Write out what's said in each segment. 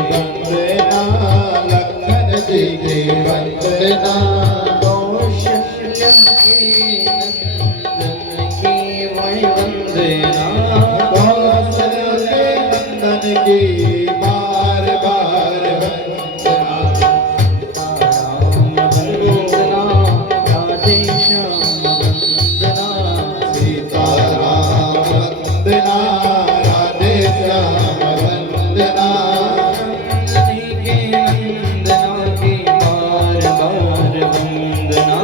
वंदना, लखन जी की वंदना। कौशल्य के नंदन की वही वंदना, कौशल्य नंदन की बार बार वंदना। राम वंदना, राधे श्याम वंदना, सीताराम वंदना, राधे श्याम वंदना। नंदनी के नंदना की बार बार वंदना,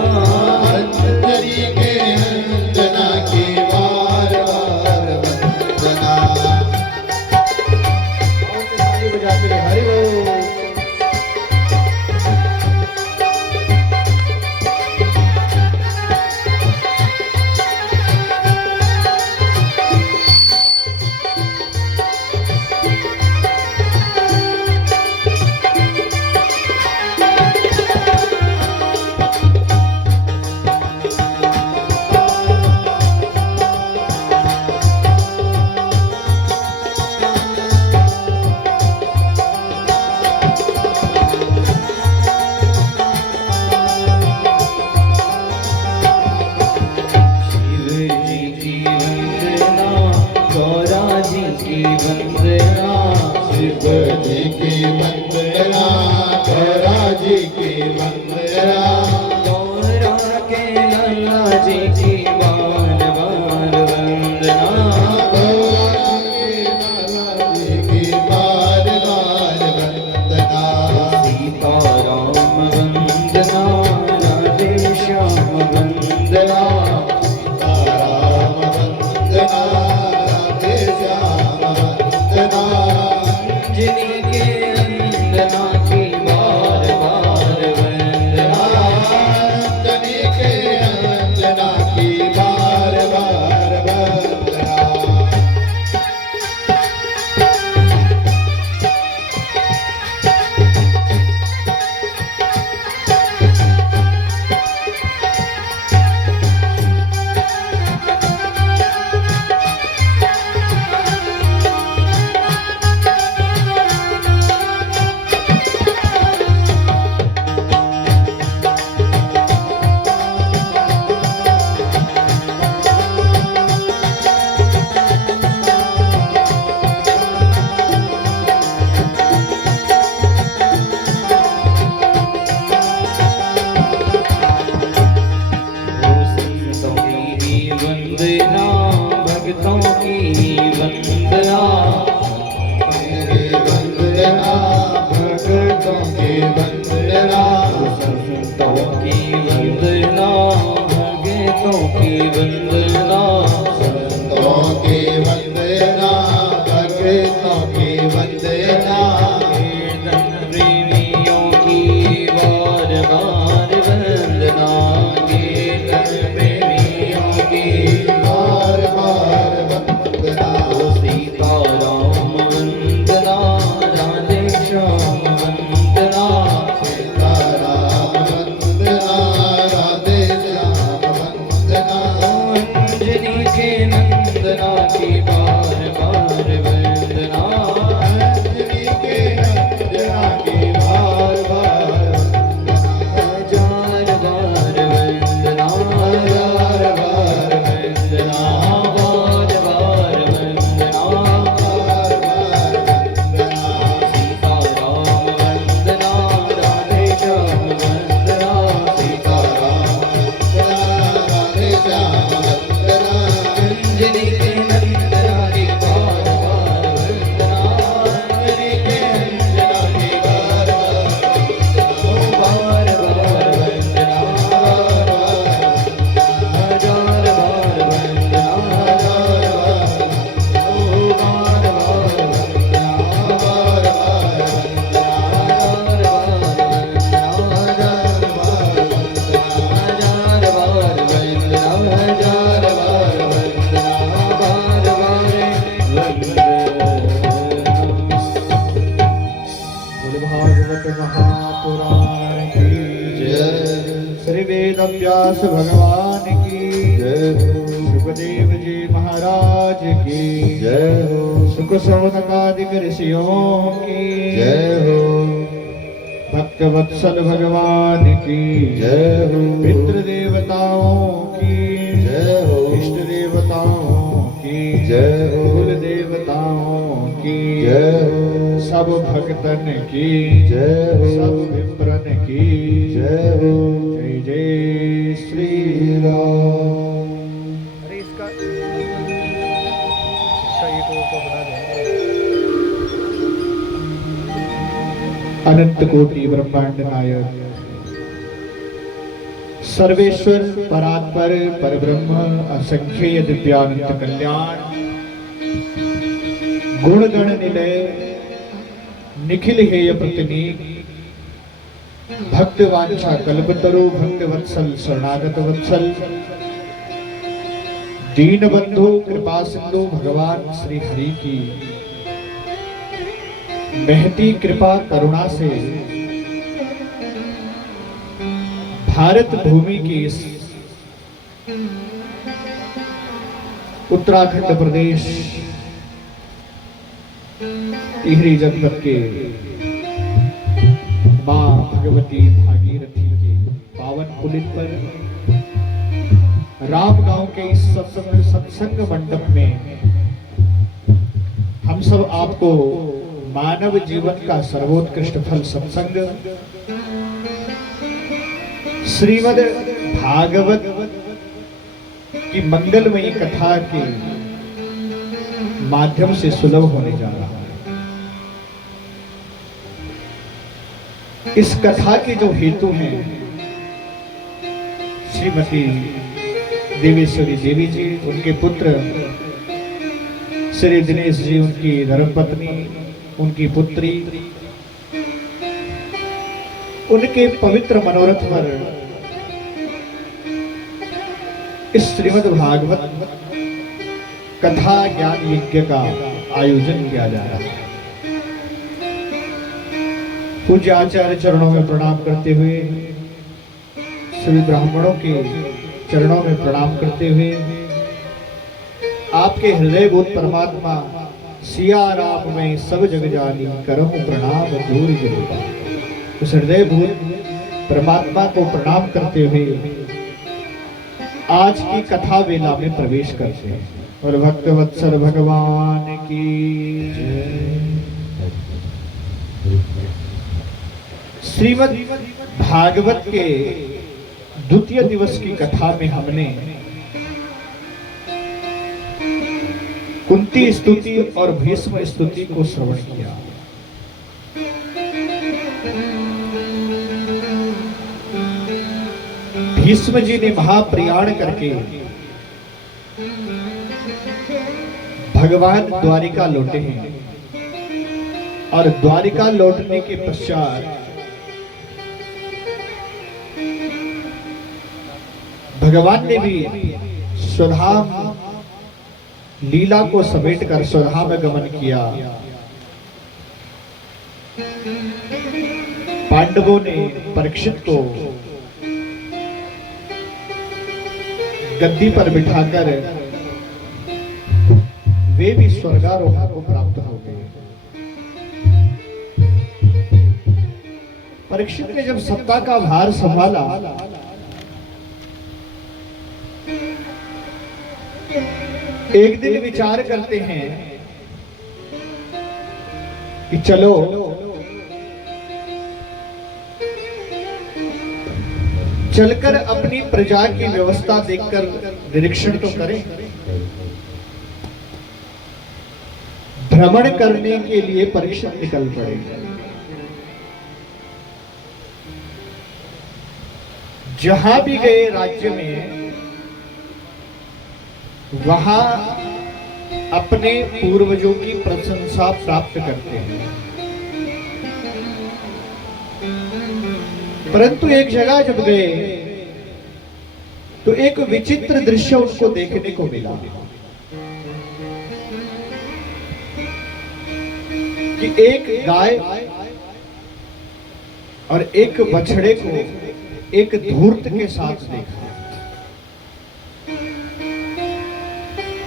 अंजलि के नंदना की बार बार वंदना। ताली बजाते रहे, हरि बोल। शिव जी की वंदना, गौरा जी की वंदना, शिव जी की वंदना, गौरा जी की वंदना। गौरा के लाला जी की बार बार वंदना, गौरा के लाला जी की बार बार वंदना। सीताराम वंदना, राधे श्याम वंदना, राम वंदना, राधे श्याम वंदना। अंजनी के वंदना की बार बार वंदना, अंजनी के अंजना की बार बार वंदना। संतों की वंदना, भक्तों की वंदना, मेरी वंदना, भक्तों की वंदना। संतों की वंदना, भक्तों की वंदना, संतों की वंदना, भक्तों की वंदना। कीर्तन प्रेमियों की बार बार वंदना, कीर्तन प्रेमियों की बार बार वंदना। सीताराम वंदना, राधे श्याम वंदना, सीताराम वंदना, राधे श्याम वंदना। अंजनी के नंदना की बार बार वंदना, अंजलि के नंदना की बार बार वंदना। हजार बार वंदना, बार बार वंदना, बार बार वंदना, बार बार वंदना। सीताराम वंदना, राधे श्याम वंदना, सीताराम वंदना, राधे श्याम वंदना। अंजनी के नंदना की बार बार वंदना, अंजलि के नंदना की बार बार बार वंदना, हजार बार वंदना, बार बार वंदना, बार बार भागवत महापुराण की जय। श्री वेद व्यास भगवान की जय। सुखदेव जी जी महाराज की जय हो। सुख सौनकादिक ऋषियों की जय हो। भक्त वत्सल भगवान की जय हो। पितृ देवताओं की जय हो। इष्ट देवताओं की जय हो। कुल देवताओं की जय हो। सब भक्तन की जय हो। सब विप्रन की जय हो। जय जय श्री राम। अरे इसका ये तो ऊपर बना देंगे। अनंत कोटि ब्रह्मांड नायक सर्वेश्वर परात्पर परब्रह्म असंख्येय दिव्यानंद कल्याण गुणगण निलय निखिल हेय प्रतिनीक भक्त वांछा कल्पतरु भक्त वत्सल शरणागत वत्सल दीन बंधु कृपा सिंधु भगवान श्री हरि की महती कृपा करुणा से भारत भूमि की इस उत्तराखंड प्रदेश टिहरी जनपद के मां भगवती भागीरथी के पावन पुलिन पर राम गांव के इस सत्संग मंडप में हम सब आपको मानव जीवन का सर्वोत्कृष्ट फल सत्संग श्रीमद् भागवत की मंगलमयी कथा के माध्यम से सुलभ होने जा रहा है। इस कथा के जो हेतु हैं श्रीमती देवेश्वरी देवी जी, उनके पुत्र श्री दिनेश जी, उनकी धर्मपत्नी, उनकी पुत्री, उनके पवित्र मनोरथ पर इस श्रीमद् भागवत कथा ज्ञान यज्ञ का आयोजन किया जा रहा है। पूज्य आचार्य चरणों में प्रणाम करते हुए, सभी ब्राह्मणों के चरणों में प्रणाम करते हुए, आपके हृदय बोध परमात्मा सिया राम में सब जग जानी करहूं प्रणाम जोर जोर। उस हृदय बोध परमात्मा को प्रणाम करते हुए आज की कथा वेला में प्रवेश करते हैं। और भक्त वत्सल भगवान की श्रीमद् भागवत के द्वितीय दिवस की कथा में हमने कुंती स्तुति और भीष्म स्तुति को श्रवण किया। भीष्म जी ने महाप्रयाण करके भगवान द्वारिका लौटे हैं और द्वारिका लौटने के पश्चात भगवान ने भी स्वधाम लीला को समेट कर स्वधाम गमन किया। पांडवों ने परीक्षित को गद्दी पर बिठाकर वे भी स्वर्गारोहण को प्राप्त हो गए। परीक्षित ने जब सत्ता का भार संभाला, एक दिन विचार करते हैं कि चलो चलकर अपनी प्रजा की व्यवस्था देखकर निरीक्षण तो करें। भ्रमण करने के लिए परीक्षित निकल पड़े। जहां भी गए राज्य में, वहां अपने पूर्वजों की प्रशंसा प्राप्त करते हैं। परंतु एक जगह जब गए तो एक विचित्र दृश्य उनको देखने को मिला कि एक गाय और एक बछड़े को एक धूर्त के साथ देखा।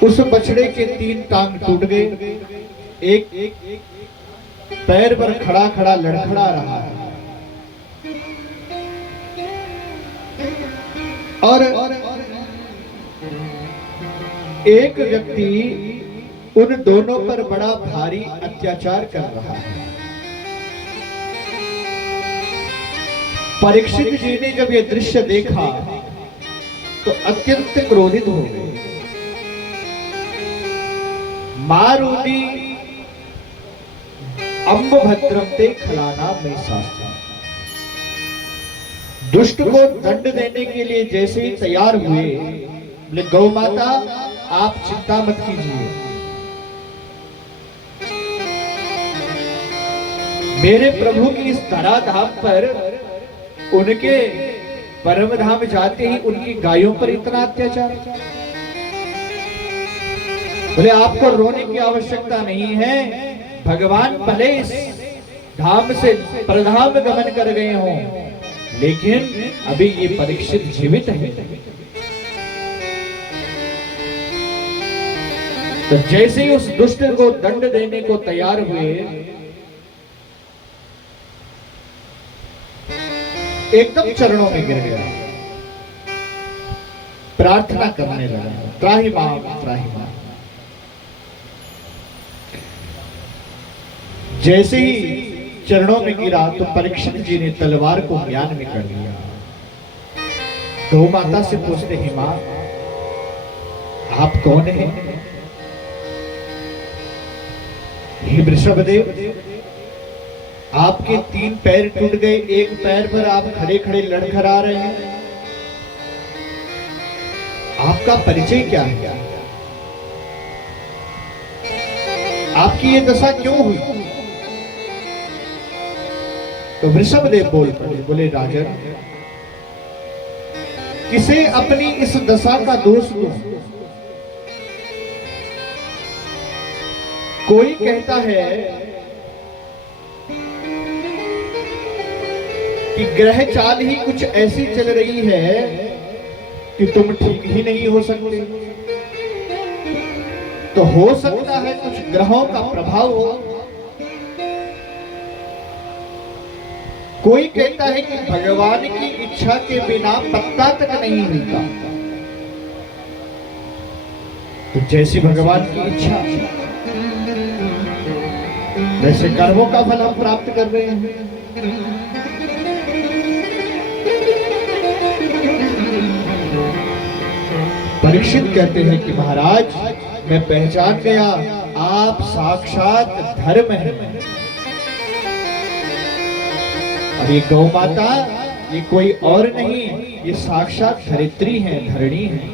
उस बछड़े के 3 टांग टूट गए, एक पैर पर खड़ा खड़ा लड़खड़ा रहा है और एक व्यक्ति उन दोनों पर बड़ा भारी अत्याचार कर रहा है। परीक्षित जी ने जब यह दृश्य देखा तो अत्यंत क्रोधित हो गए। मारुति अम्बभद्रम ते खलाना में शास्त्र, दुष्ट को दंड देने के लिए जैसे ही तैयार हुए, बोले गौ माता आप चिंता मत कीजिए, मेरे प्रभु की इस धराधाम पर उनके परम धाम जाते ही उनकी गायों पर इतना अत्याचार। बोले आपको रोने की आवश्यकता नहीं है, भगवान भले इस धाम से प्रधाम गमन कर गए हों, लेकिन अभी ये परीक्षित जीवित है। तो जैसे ही उस दुष्ट को दंड देने को तैयार हुए, एकदम चरणों में गिर गया, प्रार्थना करने लगा, त्राहि माम त्राहि माम। जैसे ही चरणों में गिरा तो परीक्षित जी ने तलवार को म्यान में कर लिया। गौ माता से पूछते हैं, मां आप कौन हैं? हे वृषभदेव, आपके 3 पैर टूट गए, एक पैर पर आप खड़े खड़े लड़खड़ा रहे हैं, आपका परिचय क्या है? आपकी ये दशा क्यों हुई? तो वृषभदेव बोल पड़े, बोले राजन, किसे अपनी इस दशा का दोष दूं? कोई कहता है कि ग्रह चाल ही कुछ ऐसी चल रही है कि तुम ठीक ही नहीं हो सकते। तो हो सकता है कुछ ग्रहों का प्रभाव हो। कोई कहता है कि भगवान की इच्छा के बिना पत्ता तक नहीं हिलता। तो जैसी भगवान की इच्छा वैसे कर्मों का फल हम प्राप्त कर रहे हैं। परीक्षित कहते हैं कि महाराज, मैं पहचान गया, आप साक्षात धर्म हैं। और ये गौ माता ये कोई और नहीं, ये साक्षात धरित्री है, धरणी है।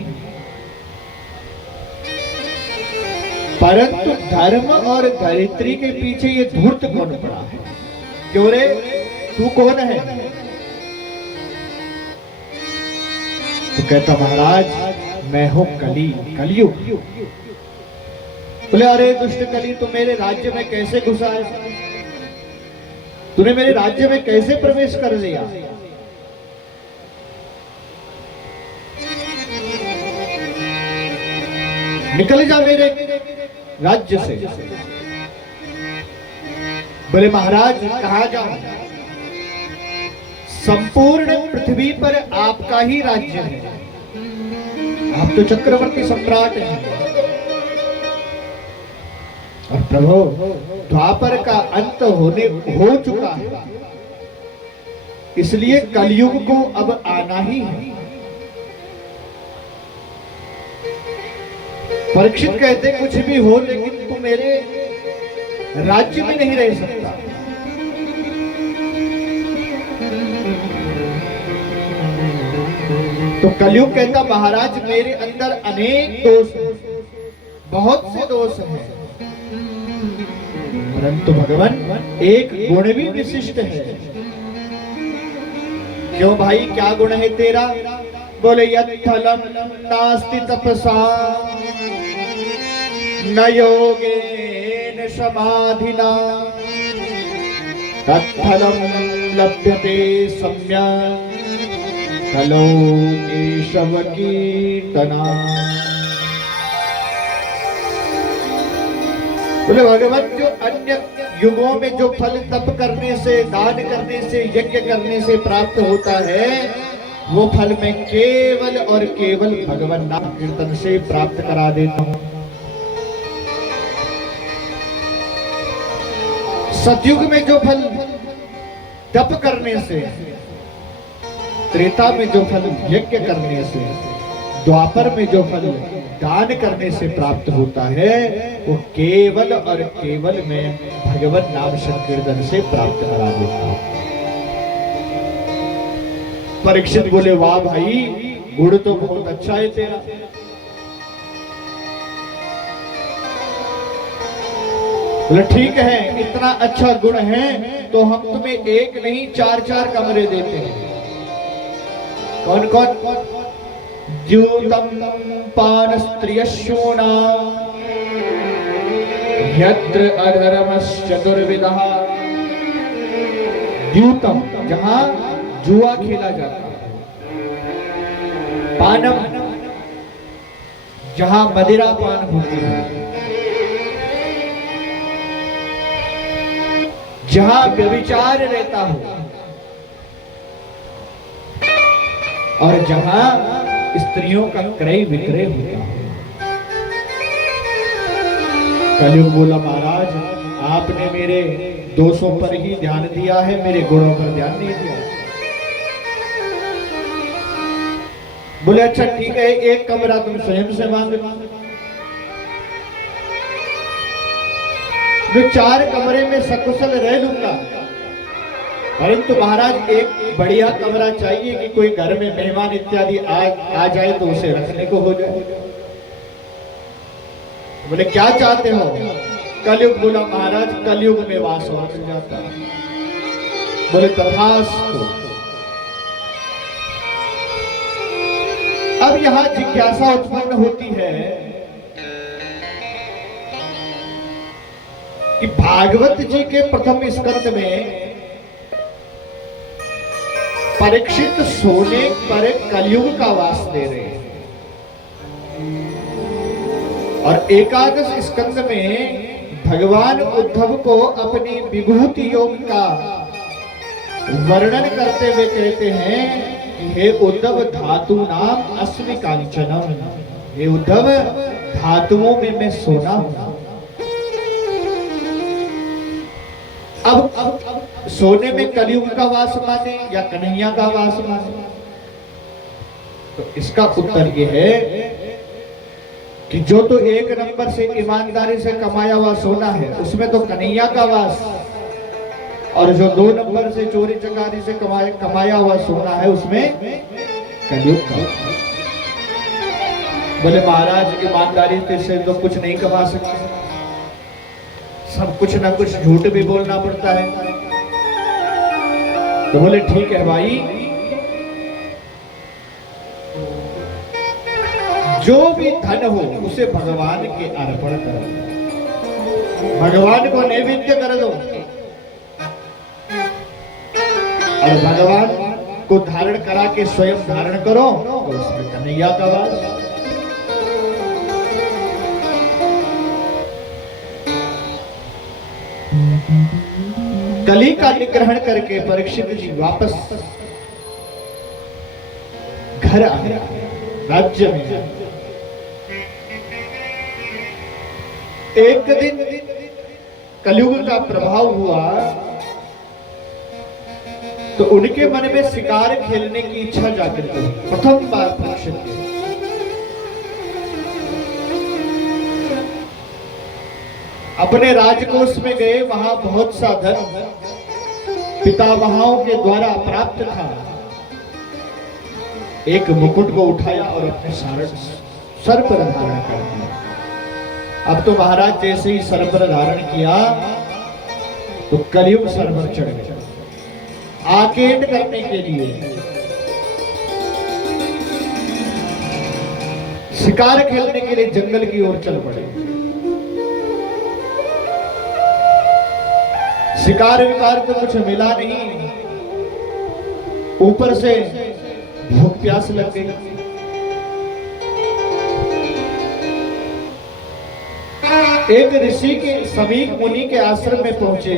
परंतु धर्म और धरित्री के पीछे ये धूर्त कौन पड़ा है? क्यों रे, तू कौन है? तो कहता महाराज, मैं हूं कली, कलियुग। बोले अरे दुष्ट कली, तू मेरे राज्य में कैसे घुसा है? तूने मेरे राज्य में कैसे प्रवेश कर लिया? निकल जा मेरे राज्य से। बोले महाराज कहां जाऊं? संपूर्ण पृथ्वी पर आपका ही राज्य है, आप तो चक्रवर्ती सम्राट हैं। और प्रभु, द्वापर का अंत हो चुका है, इसलिए कलयुग को अब आना ही है। परीक्षित कहते कुछ भी हो, लेकिन तू मेरे राज्य में नहीं रह सकता। तो कलयुग कहता महाराज, मेरे अंदर अनेक दोष हैं, बहुत से दोष हैं, परंतु भगवान एक गुण भी विशिष्ट है। क्यों भाई, क्या गुण है तेरा? बोले यत्थलम नास्ति तपसा न योगेन समाधिना तत्फलम लभ्यते सम्यक् कलो केशव कीर्तना। बोले भगवान, जो अन्य युगों में जो फल तप करने से, दान करने से, यज्ञ करने से प्राप्त होता है, वो फल मैं केवल और केवल भगवान नाम कीर्तन से प्राप्त करा देता हूं। सतयुग में जो फल तप करने से, त्रेता में जो फल यज्ञ करने से, द्वापर में जो फल दान करने से प्राप्त होता है, वो केवल और केवल मैं भगवत नाम संकीर्तन से प्राप्त करा देता हूं। परीक्षित बोले, वाह भाई, गुण तो बहुत अच्छा है तेरा। बोले ठीक है, इतना अच्छा गुण है तो हम तुम्हें एक नहीं 4-4 कमरे देते हैं। कौन कौन? द्यूतम पान स्त्रियशूना यत्र अधर्मश्चतुर्विधः। द्यूतम, जहां जुआ खेला जाता है। पानम, जहां मदिरा पान होती है। जहां व्यभिचार रहता हो और जहां स्त्रियों का क्रय विक्रय होता हो। कलयुग बोला, महाराज आपने मेरे दोषों पर ही ध्यान दिया है, मेरे गुणों पर ध्यान नहीं दिया। बोले अच्छा ठीक है, एक कमरा तुम स्वयं से मांग लो। मैं 4 कमरे में सकुशल रह लूंगा, परंतु महाराज एक बढ़िया कमरा चाहिए कि कोई घर में मेहमान इत्यादि आ जाए तो उसे रखने को हो जाए। बोले क्या चाहते हो? कलयुग बोला, महाराज कलयुग में वास हो जाता। बोले तथास्तु। अब यहां जिज्ञासा उत्पन्न होती है कि भागवत जी के प्रथम स्कंद में परीक्षित सोने पर कलयुग का वास दे रहे हैं, और एकादश स्कंद में भगवान उद्धव को अपनी विभूति योग का वर्णन करते हुए कहते हैं कि हे उद्धव, धातु नाम अस्मि कांचनम। हे उद्धव, धातुओं में मैं सोना हूं। अब सोने में कलयुग का वास माने या कन्हैया का वास माने? तो इसका उत्तर यह है कि जो तो 1 नंबर से ईमानदारी से कमाया हुआ सोना है उसमें तो कन्हैया का वास, और जो 2 नंबर से चोरी चकारी से कमाया हुआ सोना है उसमें कलयुग का। बोले महाराज ईमानदारी से तो कुछ नहीं कमा सकते, सब कुछ ना कुछ झूठ भी बोलना पड़ता है। तो बोले ठीक है भाई, जो भी धन हो उसे भगवान के अर्पण करो, भगवान को नैवेद्य कर दो, और भगवान को धारण करा के स्वयं धारण करो तो उसमें कन्हैया का वास। कली का निग्रहण करके परीक्षित जी वापस घर आ गया, राज्य में। एक दिन कलयुग का प्रभाव हुआ तो उनके मन में शिकार खेलने की इच्छा जागृत हुई। प्रथम बार परीक्षित की अपने राजकोष में गए, वहां बहुत सा धन पितामहों के द्वारा प्राप्त था। एक मुकुट को उठाया और अपने सर पर धारण कर दिया। अब तो महाराज जैसे ही सर पर धारण किया तो कलयुग सर पर चढ़ गया। आकेट करने के लिए, शिकार खेलने के लिए जंगल की ओर चल पड़े। शिकार विकार तो कुछ मिला नहीं, ऊपर से भूख प्यास लग गई। एक ऋषि के समीक मुनि के आश्रम में पहुंचे।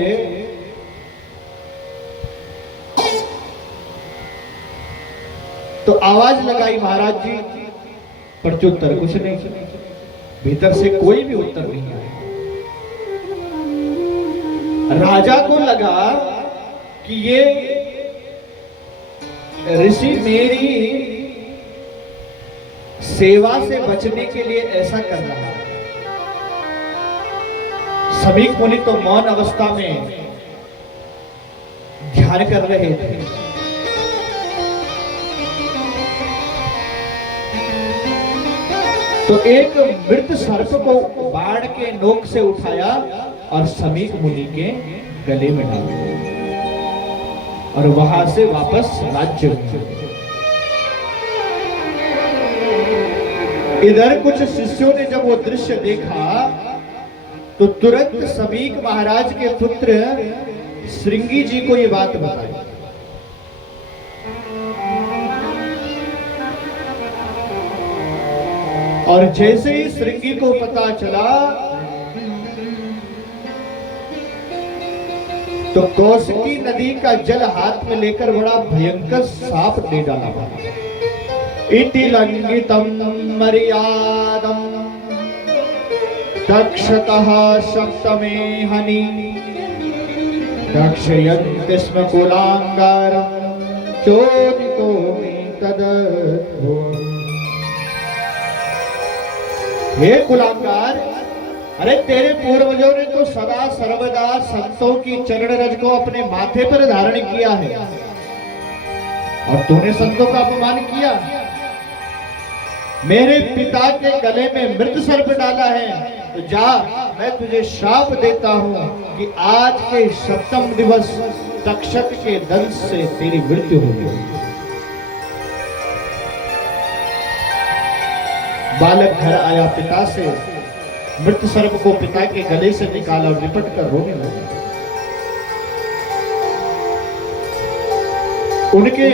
तो आवाज लगाई महाराज जी, प्रत्युत्तर कुछ नहीं, भीतर से कोई भी उत्तर नहीं आया। राजा को लगा कि ये ऋषि मेरी सेवा से बचने के लिए ऐसा कर रहा है। समीक मुनि तो मौन अवस्था में ध्यान कर रहे थे। तो एक मृत सर्प को बाण के नोक से उठाया और समीक मुनि के गले में डाल दिया और वहां से वापस राज्य में। इधर कुछ शिष्यों ने जब वो दृश्य देखा तो तुरंत समीक महाराज के पुत्र श्रृंगी जी को ये बात बताई। और जैसे ही श्रृंगी को पता चला तो कौशिकी नदी का जल हाथ में लेकर बड़ा भयंकर साप ले डाला। इति लंघितम मर्यादम तक्षतः सप्तमे हनि दक्षयन्ति स्म कुलांगारं चोदितो मे तदद्भुतम्। हे कुलांगार, अरे तेरे पूर्वजों ने तो सदा सर्वदा संतों की चरण रज को अपने माथे पर धारण किया है और तूने संतों का अपमान किया। मेरे पिता के गले में मृत सर्प डाला है, तो जा, मैं तुझे श्राप देता हूं कि आज के सप्तम दिवस तक्षक के दंश से तेरी मृत्यु होगी। बालक घर आया, पिता से मृत सर्प को पिता के गले से निकाला और लिपट कर रोने लगा। उनके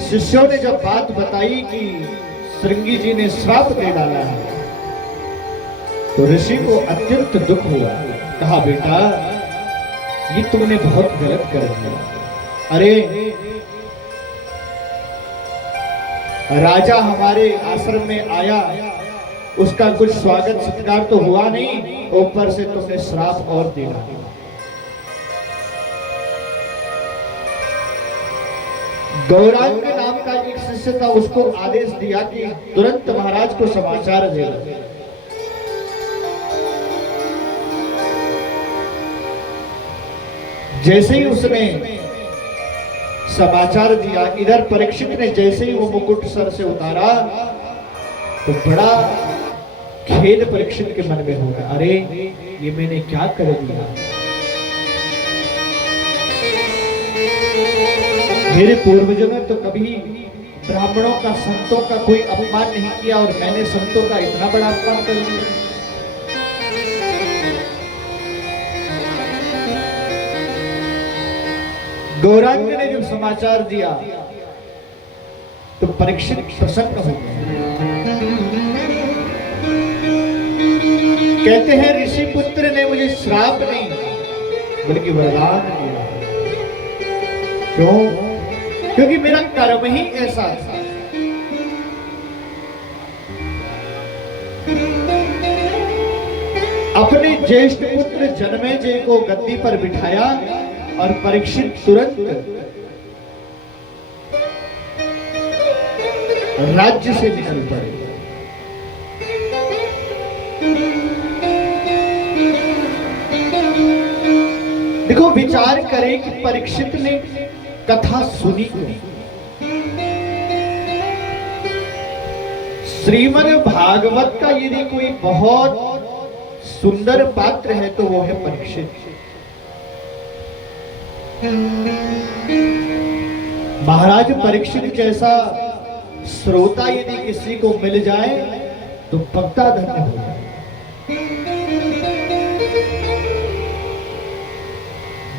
शिष्यों ने जब बात बताई कि श्रृंगी जी ने श्राप दे डाला है तो ऋषि को अत्यंत दुख हुआ। कहा, बेटा ये तुमने बहुत गलत कर दिया। अरे राजा हमारे आश्रम में आया, उसका कुछ स्वागत सत्कार तो हुआ नहीं, ऊपर से तुमने श्राप और दे डाला। गौरांग नाम का एक शिष्य था, उसको आदेश दिया कि तुरंत महाराज को समाचार दे दो। जैसे ही उसने समाचार दिया, इधर परीक्षित ने जैसे ही वो मुकुट सर से उतारा तो बड़ा खेद परीक्षित के मन में होगा। अरे ये मैंने क्या कर दिया। मेरे पूर्वजों ने तो कभी ब्राह्मणों का, संतों का कोई अपमान नहीं किया और मैंने संतों का इतना बड़ा अपमान कर दिया। गौरांग ने जब समाचार दिया तो परीक्षित प्रसन्न हो गए। कहते हैं ऋषि पुत्र ने मुझे श्राप नहीं बल्कि वरदान दिया। क्यों? क्योंकि मेरा कर्म ही ऐसा था। अपने ज्येष्ठ पुत्र जन्मेजय को गद्दी पर बिठाया और परीक्षित तुरंत राज्य से निकल पड़े। देखो, विचार करें कि परीक्षित ने कथा सुनी को श्रीमद् भागवत का यदि कोई बहुत सुंदर पात्र है तो वो है परीक्षित। महाराज परीक्षित जैसा श्रोता यदि किसी को मिल जाए तो पक्का धन्य हो जाए।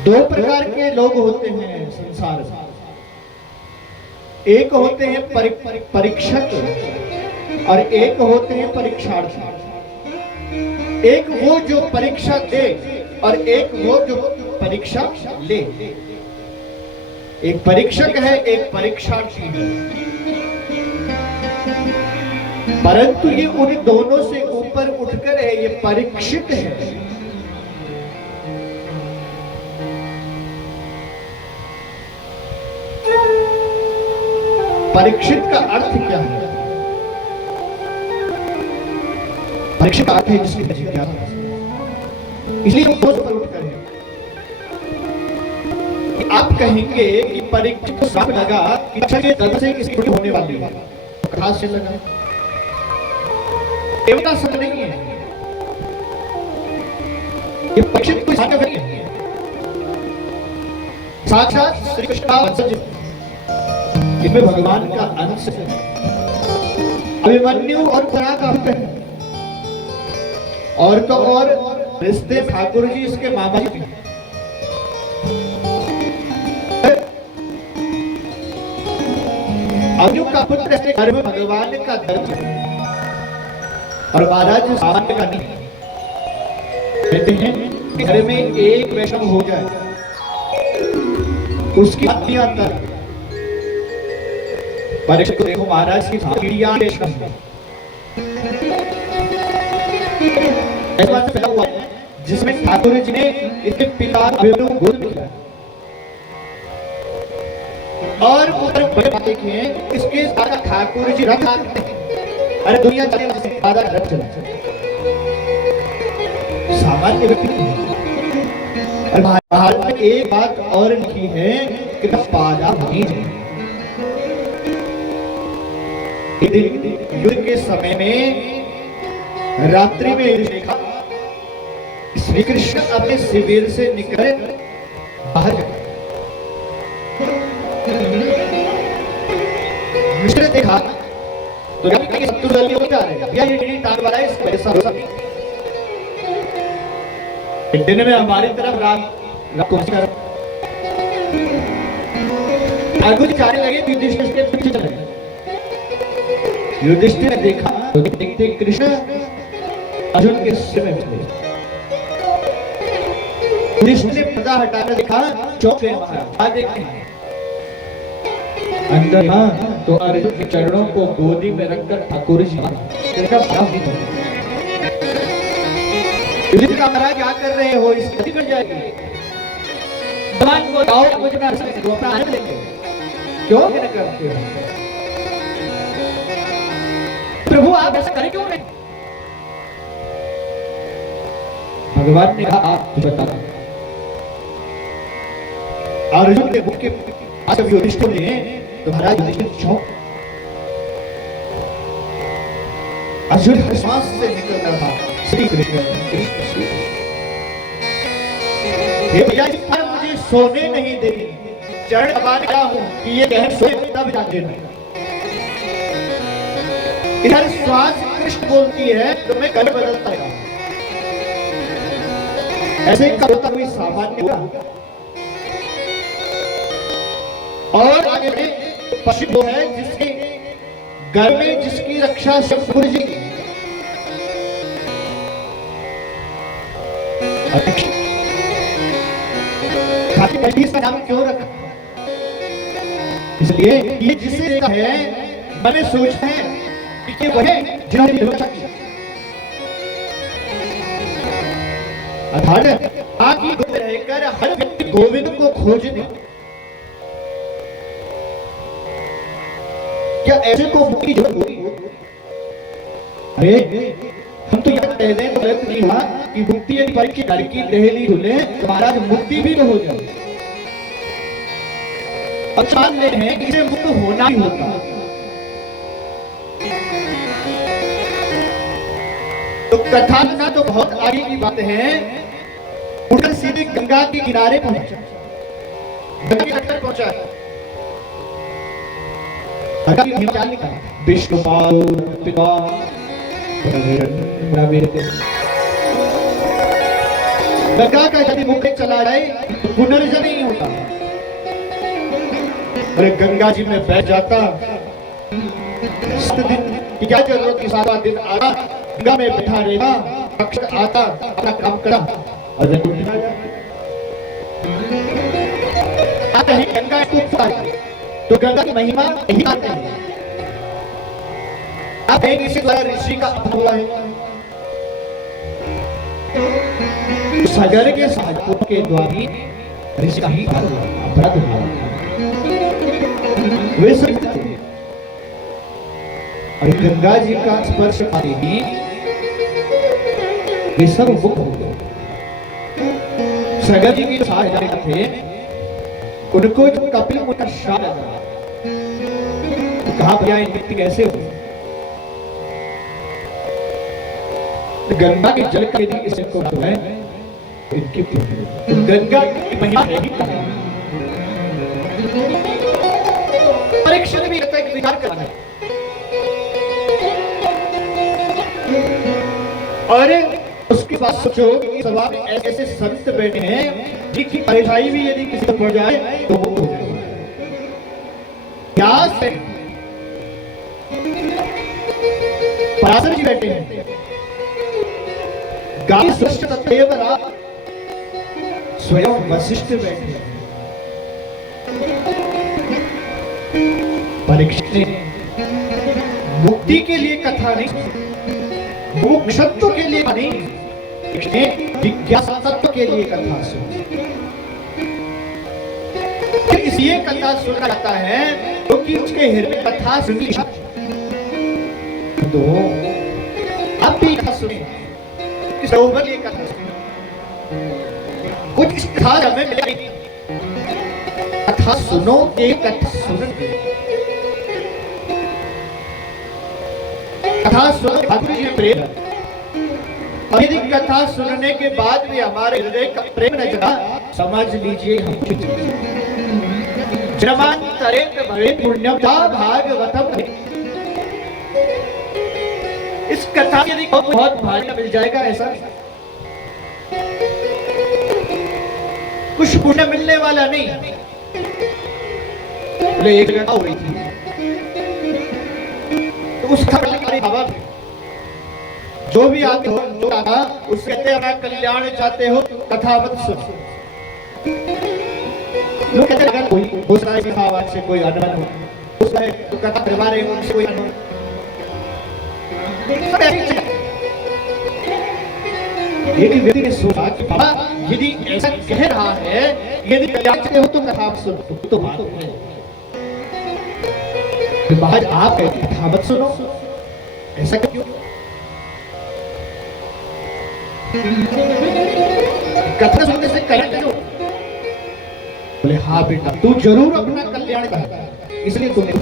दो प्रकार के लोग होते हैं संसार में। एक होते हैं परीक्षक और एक होते हैं परीक्षार्थी। एक वो जो परीक्षा दे और एक वो जो परीक्षा ले। एक परीक्षक है, एक परीक्षार्थी है, परंतु ये उन दोनों से ऊपर उठकर है, ये परीक्षित है। परीक्षित का अर्थ क्या है? परीक्षित अर्थ है जिसकी जिज्ञासा, इसलिए वो पर उठकर है। आप कहेंगे कि परीक्षित को साफ लगा कि अच्छा ये दल से किसी छुट्टी होने वाली है, खास से लगा देवता सब नहीं है, ये परीक्षित कोई साधक नहीं है, साक्षात श्री कृष्ण का वंशज, इसमें भगवान का अंश है। अभिमन्यु और पराग अंश है, और तो और रिश्ते ठाकुर जी इसके मामा जी हैं। अर्जुन का पुत्र ऐसे घर में भगवान का दर्ज है, और महाराज सामान्य का नहीं। कहते हैं घर में एक वैष्णव हो जाए, उसकी पत्नियां तक। परीक्षित को देखो, महाराज की पीढ़ियां वैष्णव पैदा हुआ जिसमें ठाकुर जी ने इसके पिता अभिमन्यु को गोद में लिया, और ऊपर बड़े बातें किए इसके साथ ठाकुर जी रथ आते हैं। अरे दुनिया चले जिससे दादा रथ चला, सामान्य व्यक्ति नहीं। और भारत में एक बात और लिखी है कि पादा नहीं जाए। युद्ध के समय में रात्रि में देखा श्री कृष्ण अपने शिविर से निकले बाहर, मिश्र देखा तो शत्रुदल हो जा रहे हैं, या ये टांग वाला है, इसको ऐसा हो सकता। दिन में हमारी तरफ रात को ठाकुर जी चाहने लगे, युधिष्ठिर के पीछे चले। युधिष्ठिर ने देखा तो देखते कृष्ण अर्जुन के सिर में चले। युधिष्ठिर ने पर्दा हटाकर देखा, चौक है महाराज देखें अंदर। हाँ, तो अर्जुन के चरणों को गोदी में रखकर ठाकुर जी युधिष्ठिर का महाराज क्या कर रहे हो, इसकी गति कट जाएगी। भगवान को जाओ कुछ ना सकते, अपना आनंद लेंगे, क्यों क्या करते हो प्रभु, आप ऐसा करें क्यों नहीं? भगवान ने कहा आप बता। अर्जुन के मुख के पास युधिष्ठिर ने तो महाराज युधिष्ठिर चौंक। अर्जुन हर सांस से निकल रहा था श्री कृष्ण कृष्ण श्री। हे भैया मुझे सोने नहीं देगी, चरण दबाने का हूं कि ये कहे सोए तब जाके नहीं। इधर श्वास कृष्ण बोलती है तो मैं घर बदलता है, ऐसे ही करता हुई सामान्य हुआ। और आगे में पशु वो है जिसके घर में जिसकी रक्षा सतगुरु जी की। इसका नाम क्यों रखा? इसलिए ये जिसे देखा है मैंने सोचा है कि वह जिन्होंने रक्षा की। अर्थात आगे रहकर हर व्यक्ति गोविंद को खोजने, क्या ऐसे को मुक्ति जरूरत होगी? अरे हम तो यह कह दें तो गलत नहीं हुआ कि मुक्ति यदि परीक्षा घर की दहली खुले तो महाराज मुक्ति भी तो हो जाए। अब जान ले हैं कि इसे मुक्त होना ही होता। तो कथा ना तो बहुत आगे की बात है, उधर सीधे गंगा के किनारे पहुंचा, गंगा के तट पहुंचा। विष्णुपाल पिता गंगा का यदि मुख चला जाए तो पुनर्जन्म नहीं होता। अरे गंगा जी में बैठ जाता, 7 दिन की क्या जरूरत थी, 7 दिन आना गंगा में बैठा रहेगा, रक्षक आता अपना काम करा और वैकुंठ में आ जाए। आते हैं गंगा स्तुत तो गंगा की महिमा यही आते हैं। आप एक ऋषि द्वारा ऋषि का अपना हुआ है, सागर के साधकों के द्वारा ऋषि का ही अपराध हुआ। वे सब और गंगा जी का स्पर्श पाते ही वे सब मुक्त हो गए। सागर जी के साथ थे, उनको जो कपिल मुनि का श्राप लगा, कहा भैया ये व्यक्ति कैसे हो? गंगा के जल के लिए इसे को है इनकी तो गंगा की महिमा है ही क्या? परीक्षण भी रहता है कि विचार करना है। और उसके बाद सोचो कि सभा में ऐसे संत बैठे हैं जिनकी परेशानी भी यदि किसी को पड़ जाए तो वो हो जाए। व्यास है, पराशर जी बैठे हैं, गाय सृष्ट तत्वरा स्वयं वशिष्ठ बैठे हैं। परीक्षित ने मुक्ति के लिए कथा नहीं, मोक्षत्व के लिए नहीं, जिज्ञासत्व के लिए कथा सुनी। इसलिए कथा सुना जाता है क्योंकि उसके हृदय कथा सुनी। तो आप भी कथा सुने, सरोवर ये कथा सुने, कुछ कथा हमें मिलेगी। कथा सुनो, एक कथा सुनो, कथा सुनो, ठाकुर जी प्रेम। और यदि कथा सुनने के बाद भी हमारे हृदय का प्रेम न जगा, समझ लीजिए हम जन्मांतरेण भवेत् पुण्यम भागवतम। इस कथा यदि बहुत भाग्य मिल जाएगा ऐसा कुछ पुण्य मिलने वाला नहीं। बोले एक जगह हो रही थी तो उस हमारे बाबा जो भी आते हो जो आना उससे कहते हैं मैं कल्याण चाहते हो कथा मत सुनो। लोग कहते हैं अगर कोई हो सकता है कि आवाज से कोई अनबन हो उसका तो कथा करवा रहे हो उनसे कोई अनबन। एक व्यक्ति ने सोचा कि बाबा यदि ऐसा कह रहा है यदि कल्याण चाहते हो तो कथा मत सुनो तो बात है। आज आप कथा मत सुनो ऐसा क्यों? कथा सुनने से कल्याण क्यों? बोले हाँ बेटा तू जरूर अपना कल्याण चाहता है इसलिए तूने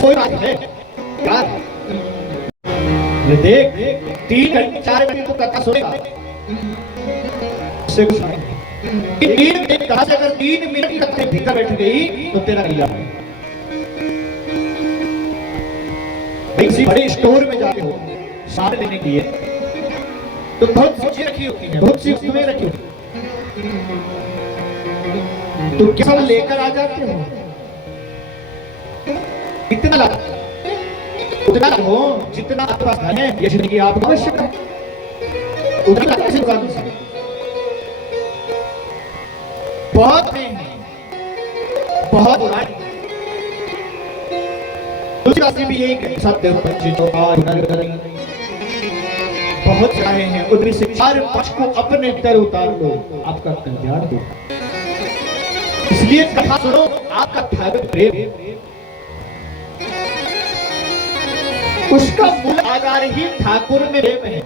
कोई बात है क्या? देख 3 घंटे 4 घंटे तो कथा सुनेगा उससे कुछ नहीं। 3 मिनट कहा से अगर 3 मिनट कथा भीतर बैठ गई तो तेरा कल्याण है। किसी बड़े स्टोर में जाते हो सामान लेने के लिए तो बहुत चीजें रखी होती हैं, बहुत सी वस्तुएं रखी होती हैं, तो क्या सब लेकर आ जाते हो? इतना लाते उतना हो जितना आपके पास है ये जिंदगी आपको आवश्यक है उतना कैसे दुकान से बहुत है बहुत बुराई। दूसरा भी यही सत्य बहुत चाहे हैं उनमें से 4 पक्ष को अपने भीतर उतार लो आपका कल्याण हो। इसलिए कथा सुनो आपका ठाकुर प्रेम उसका मूल आधार ही ठाकुर में प्रेम है।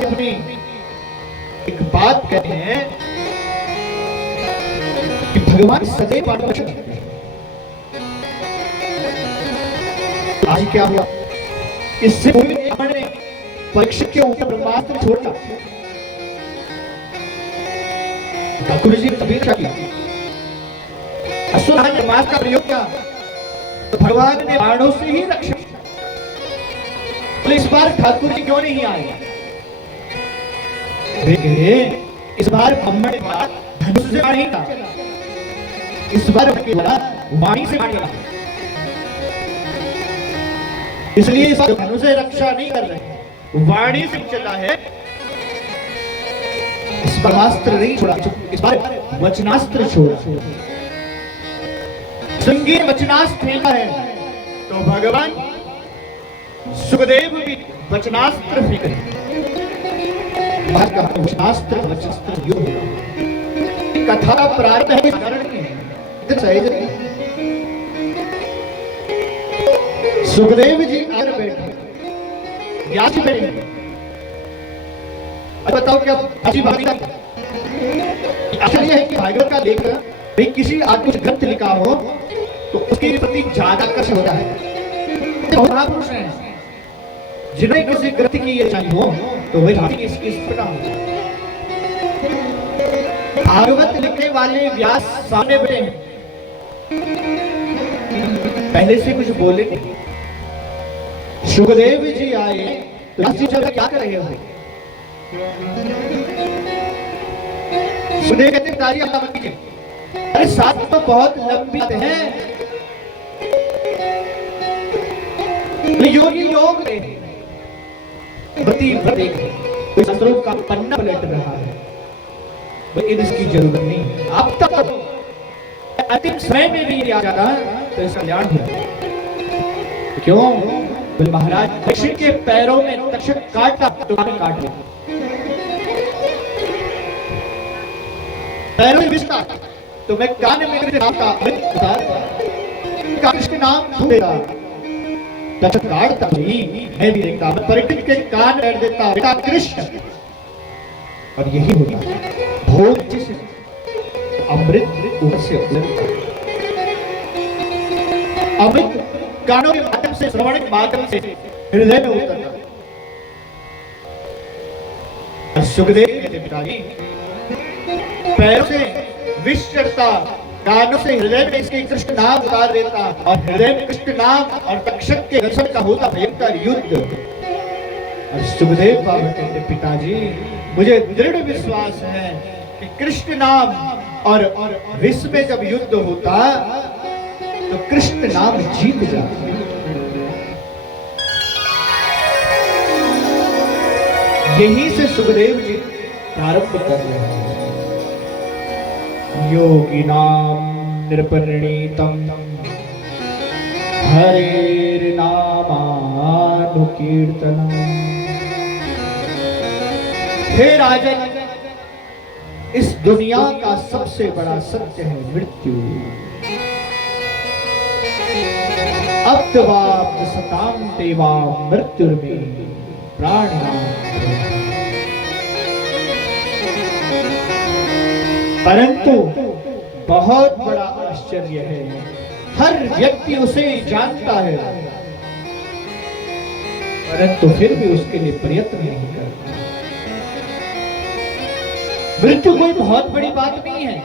अपनी एक बात कहते हैं कि भगवान सदैव मार्गदर्शन करते हैं। आज क्या हुआ इससे हमने परीक्षित के ऊपर ब्रह्मास्त्र छोड़ा। ठाकुर जी कबीर क्या किया? असुर ने ब्रह्मास्त्र का प्रयोग किया तो भगवान ने बाणों से ही रक्षा। तो इस बार ठाकुर जी क्यों नहीं आए? इस बार ब्रह्मण धनुष से नहीं था इस बार वाणी से मार गया, इसलिए इस बार धनुष से रक्षा नहीं कर रहे, वाणी से चला है। इस बार अस्त्र नहीं छोड़ा, इस बार वचनास्त्र छोड़ा। संगीत वचनास्त्र फेंका है तो भगवान सुखदेव भी वचनास्त्र फेंक रहे। वचनास्त्र वचनास्त्र युद्ध कथा प्रारंभ है, साधारण नहीं है, इतना सहज नहीं। सुखदेव जी आकर बैठे, व्यास जी बैठे। अब बताओ क्या अच्छी बात है? यह है कि भागवत का लेखक भी किसी आत्म ग्रंथ लिखा हो तो उसके प्रति ज्यादा आकर्षण होता है। बहुत महापुरुष हैं जिन्हें किसी ग्रंथ की ये चाहिए हो तो वही इसकी प्रकार भागवत लिखने वाले व्यास सामने बैठे, पहले से कुछ बोले नहीं। सुखदेव जी आए तो व्यास जी जगह क्या कर रहे हो? सुखदेव कहते तारी अल्लाह मत कीजिए, अरे साथ तो बहुत लंबी बातें हैं। योगी योग बती देख कोई शास्त्रों का पन्ना पलट रहा है, लेकिन इसकी जरूरत नहीं है। अब तक अंतिम समय में भी आ जाता तो इसका कल्याण हो। क्यों? महाराज तक्षक के पैरों में तक्षक काटा तो काट लिया, पैरों में विस्तार तो मैं कान में मेरे नाम का अमृत उतार कृष्ण नाम ढूंढेगा, तक्षक काटता नहीं, मैं भी देखता, मैं परिचित के कान बैठ देता बेटा कृष्ण। और यही होता भोग जिस अमृत ऊपर से अमृत कानों के माध्यम से, श्रवण के माध्यम से हृदय में उतरता। सुखदेव कहते पिताजी पैरों से विष चढ़ता, कानों से हृदय में इसके कृष्ण नाम उतार देता, और हृदय में कृष्ण नाम और तक्षक के दर्शन का होता भयंकर युद्ध। और सुखदेव बाबा कहते पिताजी मुझे दृढ़ विश्वास है कि कृष्ण नाम और विष में जब युद्ध होता तो कृष्ण नाम जीत जाता। यहीं से सुखदेव जी प्रारंभ कर रहे हैं। योगी नाम नृपरिणीतम हरेर नामानुकीर्तनम। हे राजन, इस दुनिया का सबसे बड़ा सत्य है मृत्यु। अप्तवाप सताम देवा मृत्युर्मे प्राणनाम। परंतु बहुत बड़ा आश्चर्य है, हर व्यक्ति उसे जानता है परंतु फिर भी उसके लिए प्रयत्न नहीं करता। मृत्यु कोई बहुत बड़ी बात नहीं है,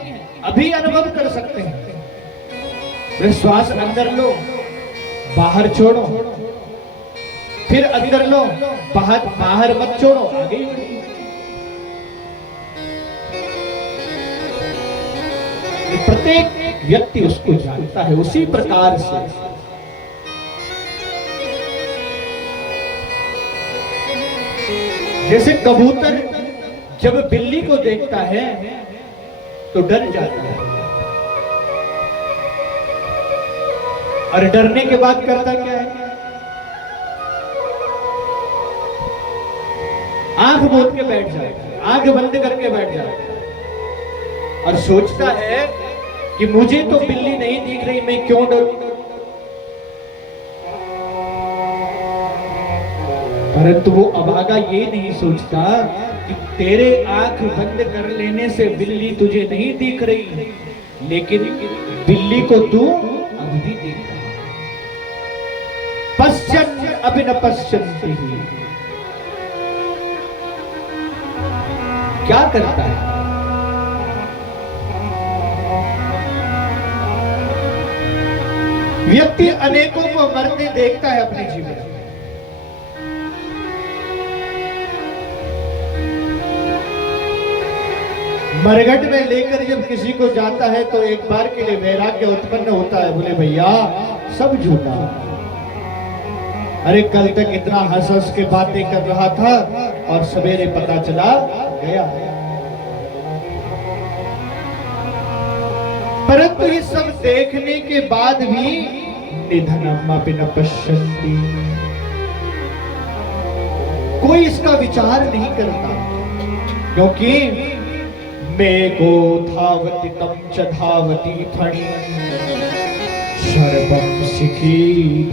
अभी अनुभव कर सकते हैं। श्वास अंदर लो, बाहर छोड़ो, फिर अंदर लो, बाहर मत छोड़ो, आगे प्रत्येक व्यक्ति उसको जानता है। उसी प्रकार से जैसे कबूतर जब बिल्ली को देखता है तो डर जाता है, और डरने के बाद करता क्या है? आंख मूंद के बैठ जाता है, आंख बंद करके बैठ जाता है और सोचता है कि मुझे तो बिल्ली नहीं दिख रही, मैं क्यों डरूं? परंतु वो अभागा ये नहीं सोचता कि तेरे आंख बंद कर लेने से बिल्ली तुझे नहीं दिख रही, लेकिन बिल्ली को तू अभी भी देख रहा है। पश्चन अभी न पश्चन्ति। क्या करता है? व्यक्ति अनेकों को मरते देखता है अपने जीवन में, मरघट में लेकर जब किसी को जाता है तो एक बार के लिए वैराग्य उत्पन्न होता है। बोले भैया सब झूठा, अरे कल तक इतना हंस हंस के बातें कर रहा था और सवेरे पता चला गया। परंतु ये सब देखने के बाद भी निधनम अपि न पश्यन्ति, कोई इसका विचार नहीं करता, क्योंकि मेघो धावति तं च धावति फणी शर्पं शिखी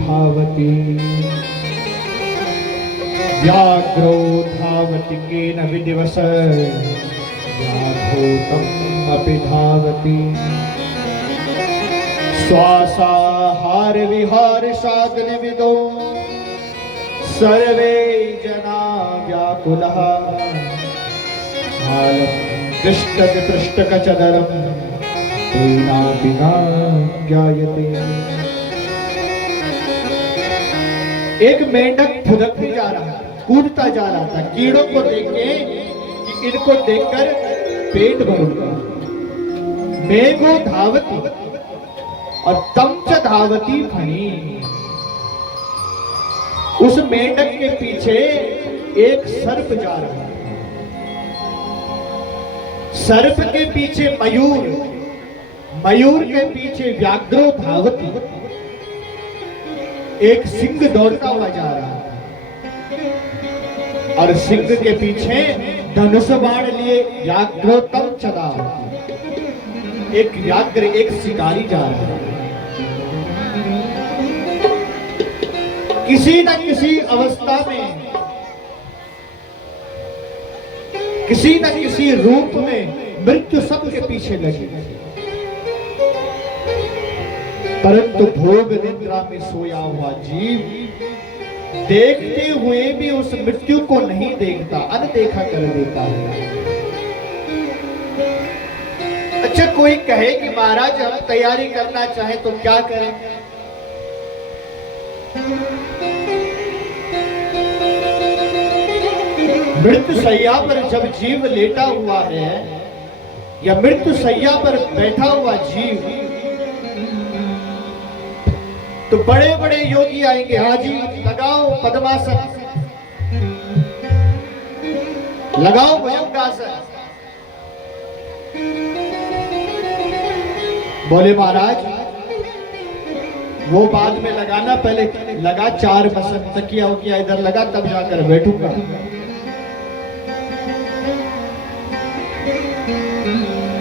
धावति व्याघ्रो धावति केन विदिवस व्याघ्रोतम् अपि धावति श्वासाहार विहार साधन विदो सर्वे जना व्याकुलः दृष्टति पृष्ठकचदरं तेनापि न ज्ञायते। एक मेंढक फुदकते जा रहा था, कूदता जा रहा था, कीड़ों को देख के कि इनको देखकर पेट भरूंगा। मेघो धावती और तम च धावती फणी, उस मेंढक के पीछे एक सर्प जा रहा है, सर्प के पीछे मयूर, मयूर के पीछे व्याघ्रो धावती, एक सिंह दौड़ता हुआ जा रहा है और सिंह के पीछे धनुष बाण लिए व्याघ्रोतम चला, एक व्याघ्र एक शिकारी जा रहा है। किसी न किसी अवस्था में, किसी न किसी रूप में मृत्यु सबके पीछे लगी, परंतु भोग निद्रा में सोया हुआ जीव देखते हुए भी उस मृत्यु को नहीं देखता, अनदेखा कर देता है। अच्छा कोई कहे कि महाराज हम तैयारी करना चाहे तो क्या करें? मृत्यु शैया पर जब जीव लेटा हुआ है या मृत्यु शैया पर बैठा हुआ जीव, तो बड़े बड़े योगी आएंगे, हाँ जी लगाओ पद्मासन, लगाओ भुजंगासन। बोले महाराज वो बाद में लगाना, पहले लगा 4 बसन, तकिया उकिया इधर लगा तब जाकर बैठूंगा।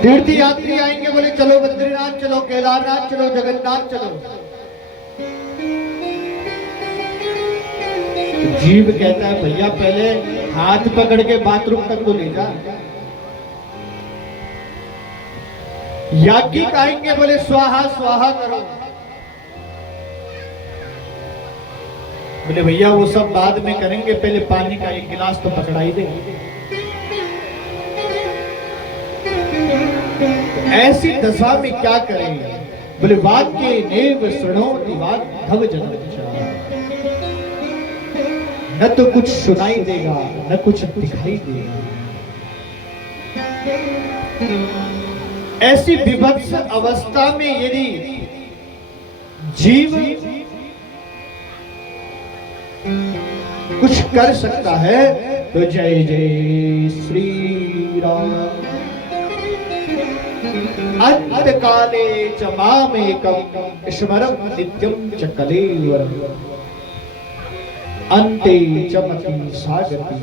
तीर्थ यात्री आएंगे, बोले चलो बद्रीनाथ चलो, केदारनाथ चलो, जगन्नाथ चलो। जीव कहता है भैया पहले हाथ पकड़ के बाथरूम तक तो ले जा। याज्ञिक आएंगे, बोले स्वाहा स्वाहा करो, बोले भैया वो सब बाद में करेंगे, पहले पानी का एक गिलास तो पकड़ाई दे। ऐसी दशा में क्या करेंगे? बोले वाक्य नेव शृणोति वाग्धव जनम, न तो कुछ सुनाई देगा न कुछ दिखाई देगा। ऐसी विभत्स अवस्था में यदि जीव कुछ कर सकता है तो जय जय श्री राम। अंतकाले च मामेकं स्मरं नित्यं च कलेवरम् अन्ते च मति सागति।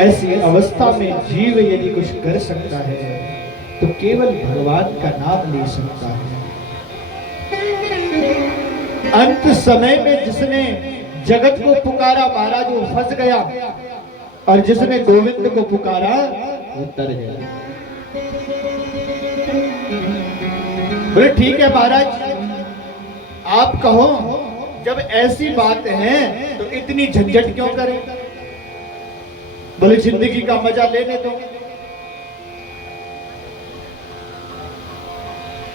ऐसी अवस्था में जीव यदि कुछ कर सकता है तो केवल भगवान का नाम ले सकता है। अंत समय में जिसने जगत को पुकारा महाराज वो फंस गया, और जिसने गोविंद को पुकारा वो तर गया। बोले ठीक है महाराज आप कहो, जब ऐसी बात है तो इतनी झंझट क्यों करें? बोले जिंदगी का मजा लेने दो,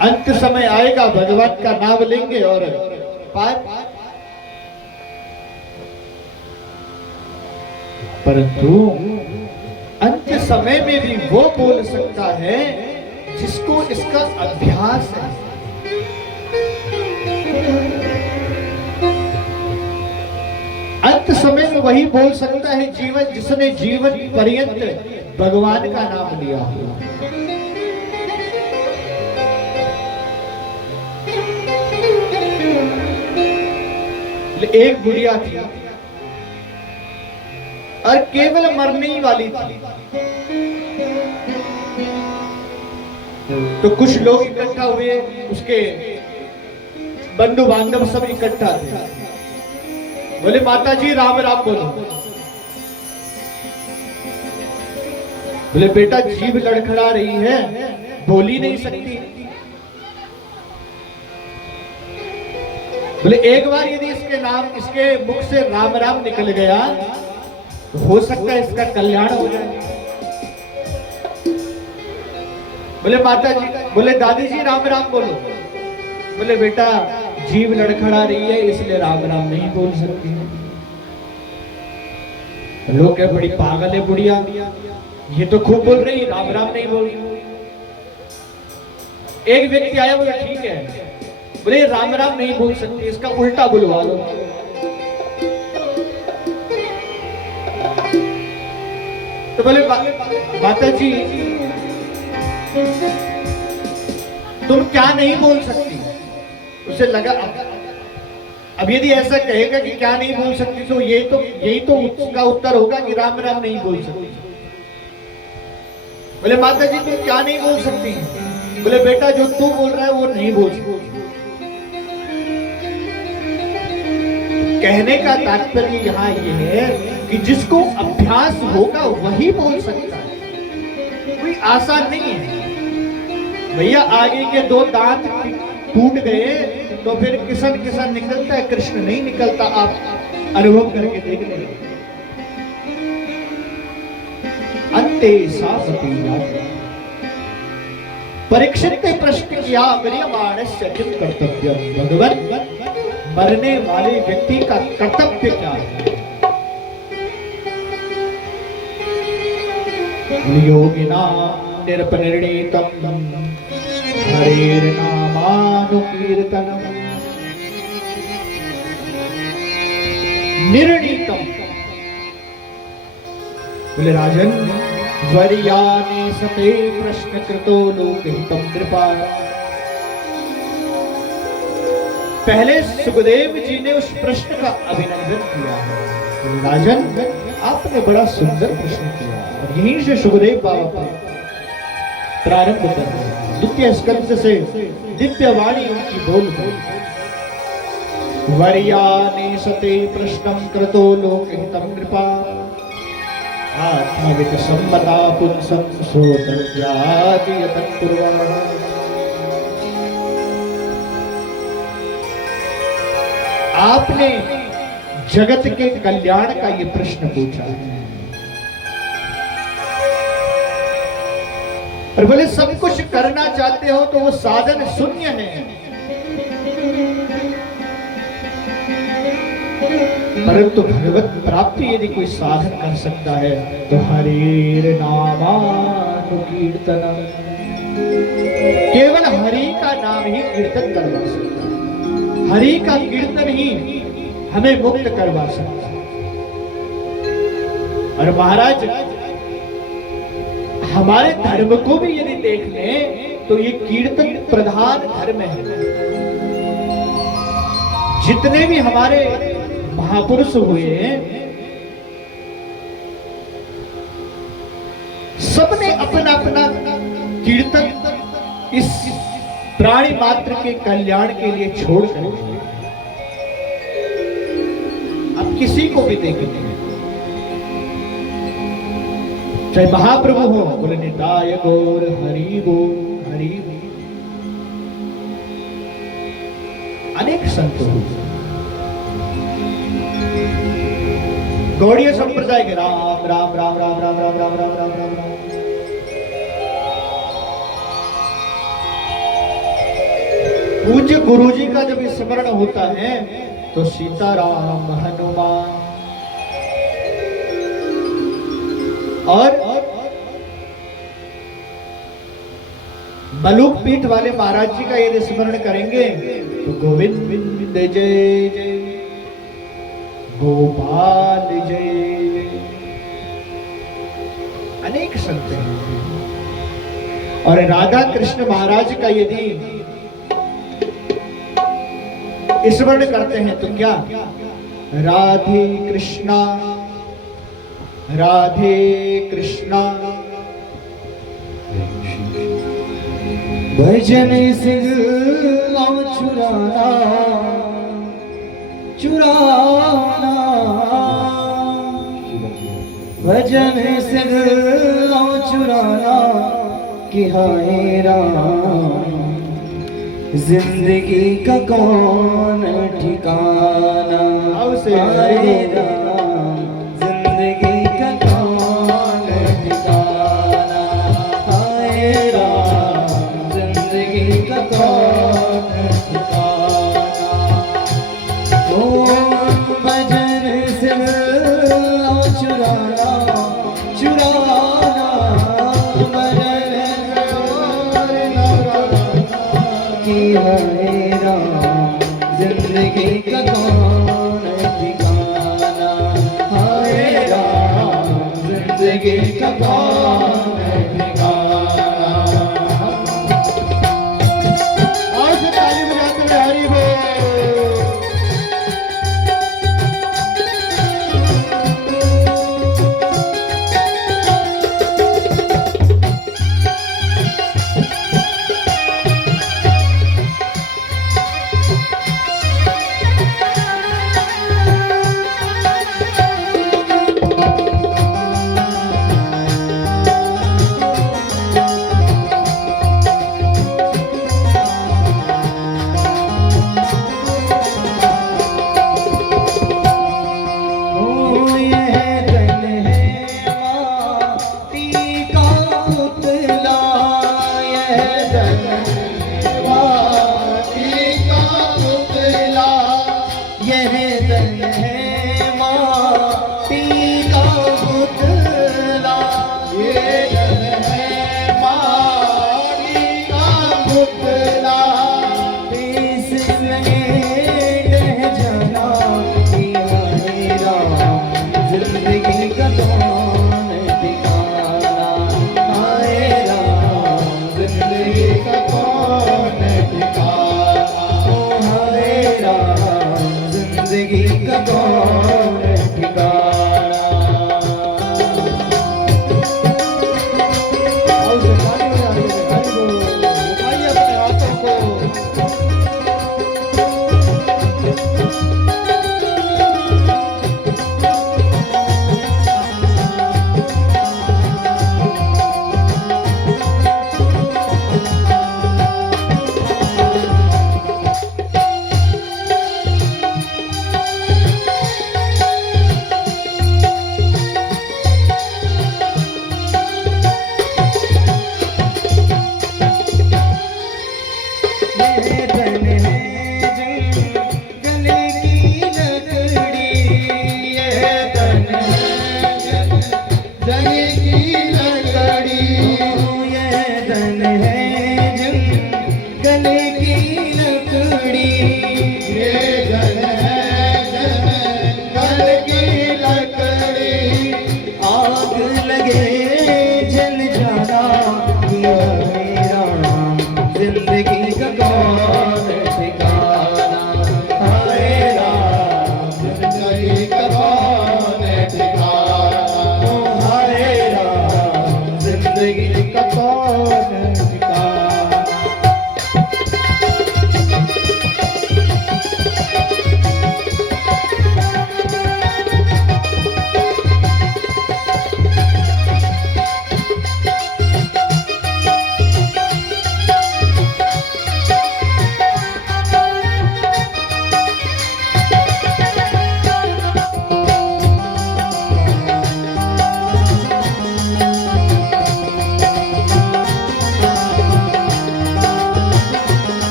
अंत समय आएगा भगवान का नाम लेंगे और पार। परंतु अंत समय में भी वो बोल सकता है जिसको इसका अभ्यास है। अंत समय में वही बोल सकता है जीवन जिसने जीवन पर्यंत भगवान का नाम लिया हो। एक बुढ़िया थी और केवल मरने ही वाली थी। तो कुछ लोग इकट्ठा हुए, उसके बंधु बांधव सब इकट्ठा थे। बोले माता जी राम राम बोलो। बोले बेटा जीभ लड़खड़ा रही है, बोल ही नहीं सकती। बोले एक बार यदि इसके मुख से राम राम निकल गया तो हो सकता है इसका कल्याण हो जाए। बोले माता जी, बोले दादी जी राम राम बोलो। बोले बेटा जीभ लड़खड़ा रही है इसलिए राम राम नहीं बोल सकती। लोग क्या बड़ी पागल है बुढ़िया, ये तो खूब बोल रही, राम राम नहीं बोल रही। एक व्यक्ति आया, बोला ठीक है, बोले राम राम नहीं बोल सकती, इसका उल्टा बुलवा लो। तो बोले माता जी तुम क्या नहीं बोल सकती। उसे लगा अब यदि ऐसा कहेगा कि क्या नहीं बोल सकती तो यही तो उसका उत्तर होगा कि राम राम नहीं बोल सकती। बोले माता जी तुम क्या नहीं बोल सकती। बोले बेटा जो तू बोल रहा है वो नहीं बोल सकती। कहने का तात्पर्य यहाँ ये है कि जिसको अभ्यास होगा वही बोल सकता है, कोई आसान नहीं है। भैया आगे के दो दांत टूट गए तो फिर किसन किसन निकलता है, कृष्ण नहीं निकलता। आप अनुभव करके देख लें। अंते सापति परीक्षित ने प्रश्न किया म्रियमाणस्य किम कर्तव्यम। भगवान मरने वाले व्यक्ति का कर्तव्य क्या है। योगिना निरपनिर्णीतम हरेर्नामानुकीर्तनम निर्णीतम। बोले राजन वर्यानि सते प्रश्न कृतो लोकहितम कृपा। पहले सुखदेव जी ने उस प्रश्न का अभिनंदन किया है। बोले राजन आपने बड़ा सुंदर प्रश्न किया और यहीं से सुखदेव बाबा प्रारंभ कर रहे। द्वितीय स्कंद से दिव्य वाणी उनकी बोल गई। वर्यानि सते प्रश्नं कृतो लोकहितं कृपा आत्मविद सम्मता पुंसं श्रोतव्याति यतत्पूर्वः। आपने जगत के कल्याण का ये प्रश्न पूछा है और बोले सब कुछ करना चाहते हो तो वो साधन शून्य है, परंतु भगवत प्राप्ति यदि कोई साधन कर सकता है तो हरिर नामानुकीर्तनम, केवल हरि का नाम ही कीर्तन करवा सकता है। हरि का कीर्तन ही हमें मुक्त करवा सकता है। और महाराज हमारे धर्म को भी यदि देख लें तो ये कीर्तन प्रधान धर्म है। जितने भी हमारे महापुरुष हुए हैं सबने अपना अपना कीर्तन इस प्राणी मात्र के कल्याण के लिए छोड़ कर, अब किसी को भी देख लें, चाहे महाप्रभु हो, बोले निताय गौर हरि वो हरि वो, अनेक संत हो, गौड़ीय संप्रदाय के राम राम राम राम राम राम राम राम राम राम राम। पूज्य गुरु जी का जब स्मरण होता है तो सीताराम हनुमान और बलूक पीठ वाले महाराज जी का यदि स्मरण करेंगे तो गोविंद जय जय, गोपाल जय, अनेक संत हैं। और राधा कृष्ण महाराज का यदि स्मरण करते हैं तो क्या, राधे कृष्णा राधे कृष्णा, भजन से लाओ चुराना चुराना, भजन से लाओ चुराना कि हाय राम, जिंदगी का कौन ठिकाना, हाय राम, जिंदगी का कौन ठिकाना, हाय राम, जिंदगी का कौन ठिकाना। ओ भजन से लाओ चुराना चुराना, भजन कि हाय राम, जिंदगी का कौन ठिकाना, हाय राम, जिंदगी का कौन ठिकाना। और से ताली बजाते हुए हरि बोल।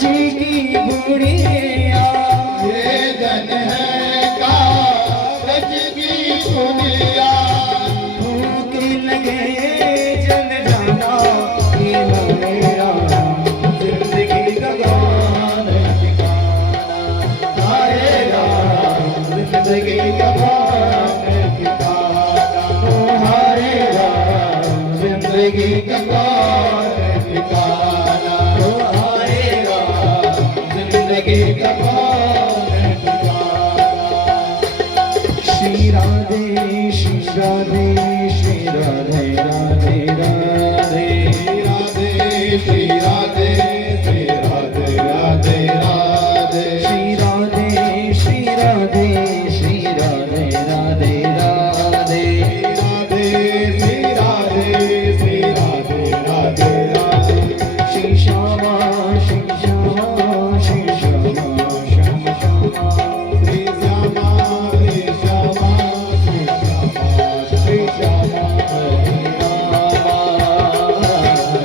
जी की गुड़िया ये धन है कागज की पुड़िया भूख लगे जल जाना ये मेरा जिंदगी का गाना ठिकाना आएगा जिंदगी का गाना ठिकाना आएगा जिंदगी का गाना ठिकाना आएगा जिंदगी का गाना ठिकाना श्री राधे श्री राधे श्री राधे राधे राधे राधे श्री राधे श्री राधे राधे राधे श्री राधे श्री राधे श्री राधे राधे राधे राधे श्री राधे श्री राधे राधे राधे श्री श्यामा श्री श्यामा श्री श्यामा श्याम श्यामा श्री श्यामा श्री श्यामा श्री श्यामा श्री श्यामा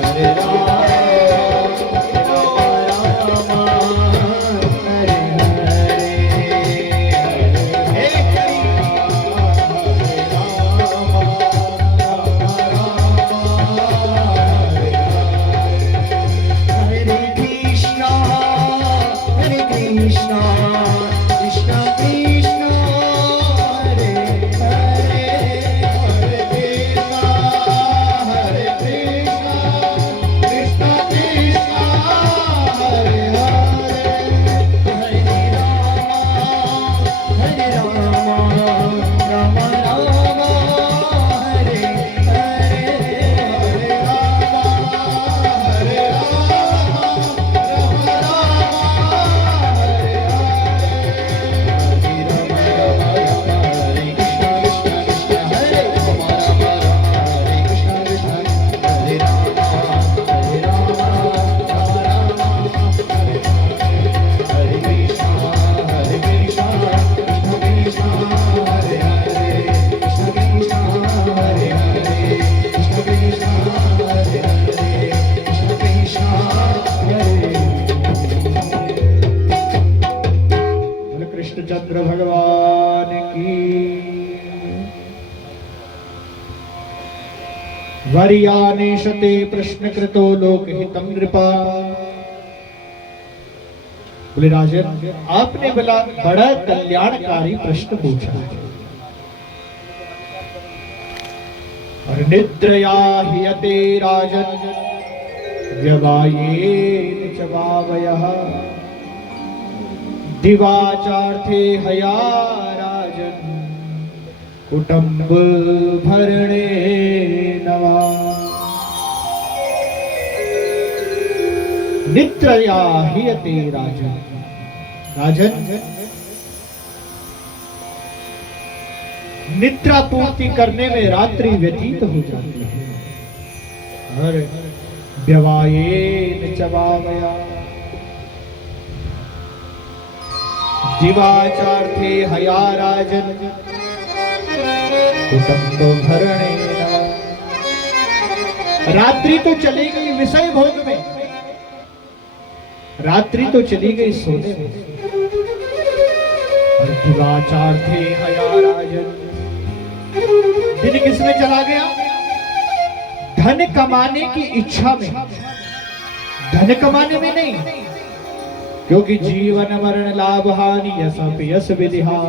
हरे राम हरे हरे हरे कृष्णा कृष्णा कृष्णा हरे हरे हरे कृष्णा कृष्णा कृष्णा हरे हरे हरे राम राम राम हरे हरे हरे कृष्णचंद्र भगवान की वर्यानेशते प्रश्न कृतो लोकहितं नृपा। बोले राजन, आपने बड़ा कल्याणकारी प्रश्न पूछा है। और निद्रया हियते राजन व्यवायेन च वावयः दिवाचार्थे हया राजन कुटुंब भरणे नवा। निद्रया हियते राजन, राजन निद्रा पूर्ति करने में रात्रि व्यतीत हो जाती है। और व्यवायेन च वावया दिवाचार्थे हया राजन कुटुंब भरणे नवा। रात्रि तो चली गई विषय भोग में, रात्रि तो चली गई सोने में। और दिवाचार्थे हया राजन, दिन किसमें चला गया? धन कमाने की इच्छा में, धन कमाने में नहीं, क्योंकि जीवन मरण लाभ हानि यश यश विधिहा।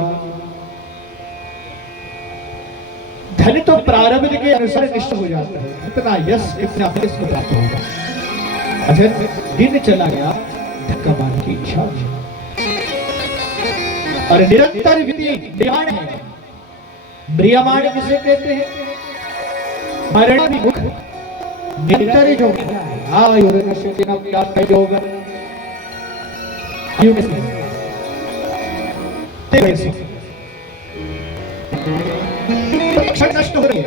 धन तो प्रारब्ध के अनुसार निश्चित हो जाता है, कितना यश कितना इसको प्राप्त होगा। अच्छा, दिन चला गया, धन कमाने की इच्छा में। और निरंतर म्रियमाण है। म्रियमाण किसे कहते हैं? मरण विमुख निरंतर जो नष्ट हो रही है,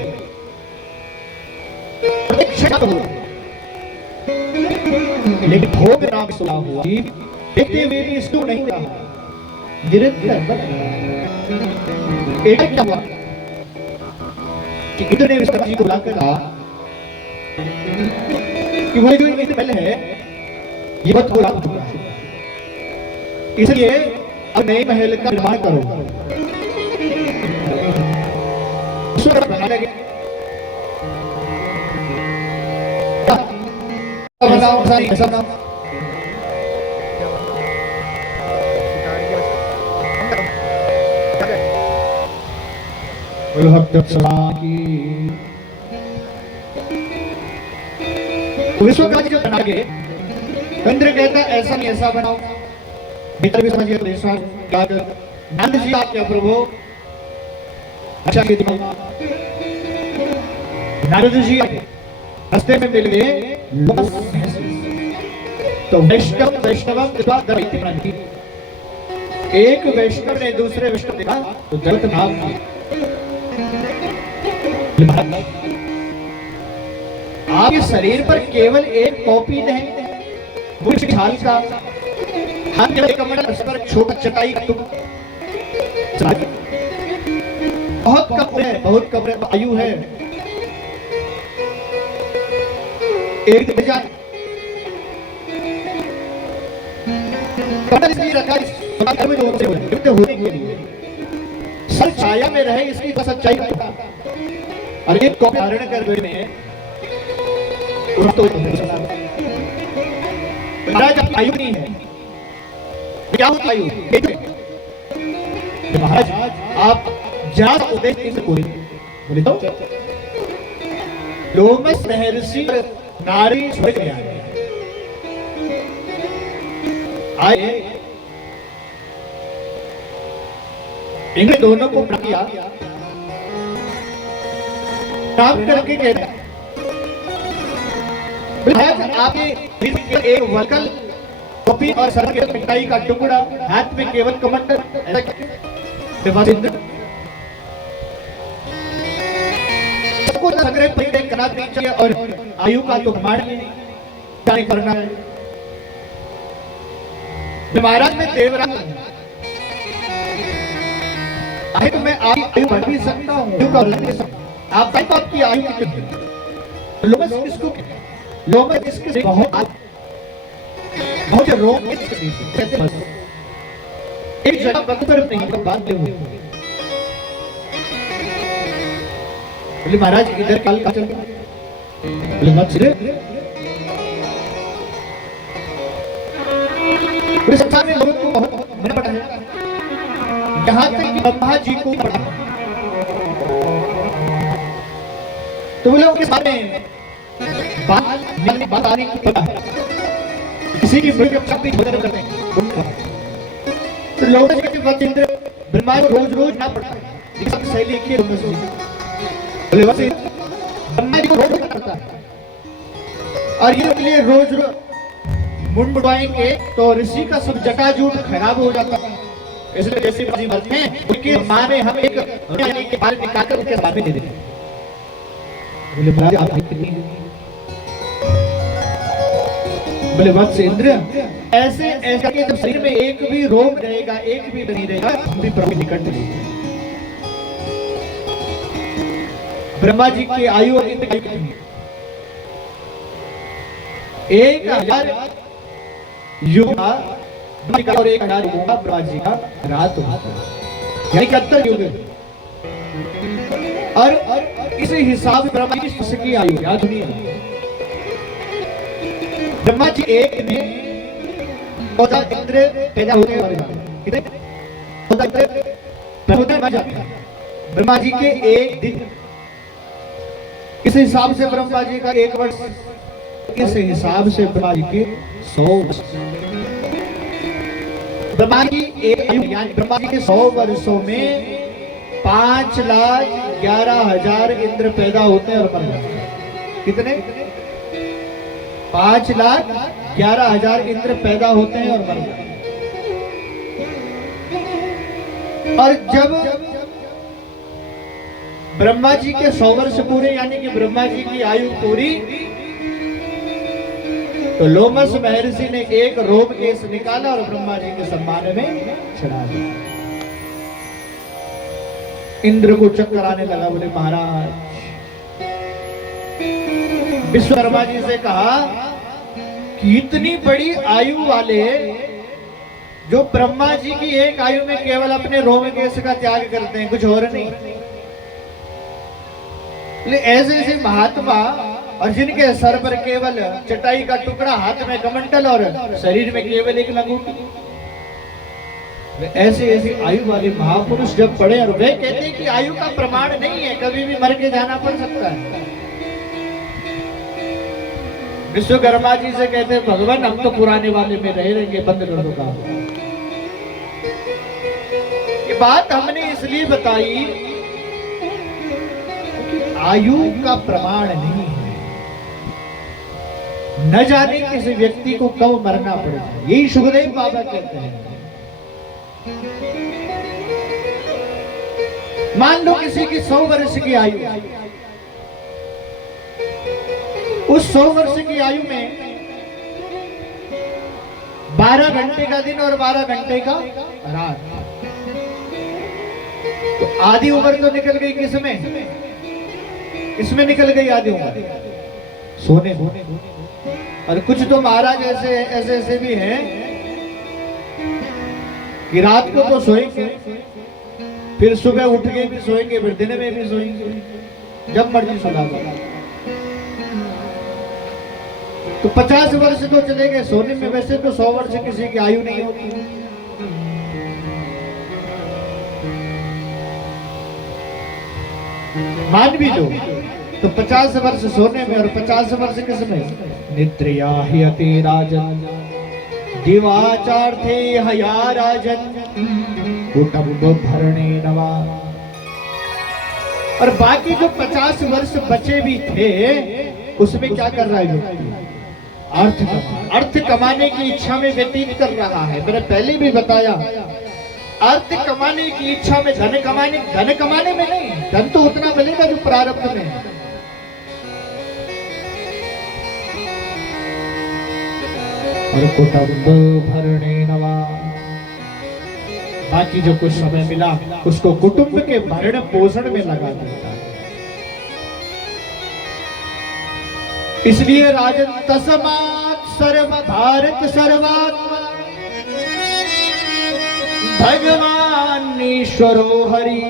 लेकिन भोग नाम सुना हुआ देखते हुए भी इसको नहीं रहा, निरंतर एक क्या हुआ कि इतने विश्वनाथ जी को बुलाकर कहा कि वह जो इंद्रमल है ये बहुत बुरा हुआ है। इसलिए अब नए महल का निर्माण करो। बनाने लगे, बनाओ ऐसा बनाओ। विश्व का जो बना के इंद्र कहता है ऐसा नहीं ऐसा बनाओ। भीतर भी समझिए नंद जी आप क्या प्रभु अच्छा के नारद जी रास्ते में मिल गए तो वैष्णव एक वैष्णव ने दूसरे वैष्णव देखा तो गलत नाम आपके शरीर पर केवल एक कॉपी नहीं मुझे छाल का हाथ में कमरा उस पर छोटा चटाई का टुकड़ा बहुत कम आयु है एक रखा होने के लिए सर छाया में रहे इसकी सच्चाई पता और एक कॉपी धारण कर में महाराज आपकी आयु नहीं है क्या होता आयु महाराज आप ज्यादा उद्देश्य से बोले तो लोमस महर्षि नारी स्वर्ग में आए इन्हें दोनों को किया काम करके कहते आपके एक वकल कॉपी और सर के मिठाई का टुकड़ा हाथ में केवल कमंडल सबको संग्रह करना चाहिए और आयु का तो प्रमाण करना है। महाराज में देवराज आए तो मैं आयु बढ़ भी सकता हूँ आप तो आपकी आयु कितनी लोमस किसको लोमस इसके बहुत रोग एक जगह बख्तर नहीं तो बात ले बोले महाराज इधर काल का चल बोले मत चले पूरे संसार में लोगों को बहुत मना पड़ा है यहाँ तक कि ब्रह्मा जी को पड़ा तो बोले उनके बारे में बात आने की पता है किसी की मृत्यु शक्ति भोजन करते हैं तो लोगों के वक्त इंद्र ब्रह्मा को रोज ना पड़ता है सब शैली की बोले वैसे ब्रह्मा जी को रोज पड़ता है और ये लिए रोज मुंड उड़ाएंगे तो ऋषि का सब जटाजूट खराब हो जाता है इसलिए जैसे बाजी मरते हैं उनके मां ने हम एक के बाल निकालकर उनके बारे में दे देते बोले महाराज आप कितनी बोले वत्स इंद्र ऐसे ऐसा कि जब शरीर में एक भी रोग रहेगा एक भी नहीं रहेगा हम भी प्रभु निकट रहेंगे। ब्रह्मा जी की आयु और इंद्र की 1000 युग और 1000 युग का ब्रह्मा जी का रात होता है यानी 71 युग और इस हिसाब से ब्रह्मा जी की आयु याद नहीं ब्रह्मा जी एक ने 14 इंद्र पैदा होने वाले कितने 14 ब्रह्मा जी के एक दिन इस हिसाब से ब्रह्मा जी का एक वर्ष इस हिसाब से ब्रह्मा जी के 100 वर्ष ब्रह्मा जी एक यानी ब्रह्मा जी के 100 वर्षों में 5,11,000 इंद्र पैदा होते हैं और मर जाते हैं कितने 5,11,000 इंद्र पैदा होते हैं और मर जाते हैं और जब ब्रह्मा जी के 100 वर्ष पूरे यानी कि ब्रह्मा जी की आयु पूरी तो लोमस महर्षि ने एक रोम केस निकाला और ब्रह्मा जी के सम्मान में चढ़ा दिया। इंद्र को चक्कर आने लगा बोले महाराज विश्वकर्मा जी से कहा इतनी बड़ी आयु वाले जो ब्रह्मा जी की एक आयु में केवल अपने रोम केश का त्याग करते हैं, कुछ और नहीं। ऐसे ऐसे महात्मा और जिनके सर पर केवल चटाई का टुकड़ा, हाथ में कमंडल और शरीर में केवल एक लंगोटी, ऐसे ऐसे आयु वाले महापुरुष जब पढ़े और वे कहते हैं कि आयु का प्रमाण नहीं है, कभी भी मर के जाना पड़ सकता है। विश्वकर्मा जी से कहते हैं भगवान हम तो पुराने वाले में रह रहेंगे, बंद कर दो काम। ये बात हमने इसलिए बताई कि आयु का प्रमाण नहीं है, न जाने किसी व्यक्ति को कब मरना पड़ेगा। यही सुखदेव बाबा कहते हैं। मान लो किसी की 100 वर्ष की आयु, उस 100 वर्ष की आयु में 12 घंटे का दिन और 12 घंटे का रात, तो आधी उम्र तो निकल गई। किसमें निकल गई आधी उम्र? सोने। और कुछ तो महाराज ऐसे ऐसे भी हैं कि रात को तो सोएंगे, फिर सुबह उठ के भी सोएंगे, फिर दिन में भी सोएंगे, जब मर्जी सुला दो। तो 50 वर्ष तो चले गए सोने में। वैसे तो 100 वर्ष किसी की आयु नहीं होती। मान भी लो तो 50 वर्ष सोने में और 50 वर्ष किसमें? निद्रया ह्यते राजन दिवाचार्थे हया राजन कुटुंब भरणे नवा। और बाकी जो 50 वर्ष बचे भी थे उसमें क्या कर रहा है व्यक्ति? अर्थ कमाने की इच्छा में व्यतीत कर रहा है। मैंने पहले भी बताया, अर्थ कमाने की इच्छा में, धन कमाने में नहीं। धन तो उतना मिलेगा जो प्रारब्ध में है। और कुटुंब भरणे नवा, बाकी जो कुछ समय मिला उसको कुटुंब के भरण पोषण में लगा देता है। इसलिए राजन तस्मात् सर्व भारत सर्वात्मा भगवान ईश्वरो हरि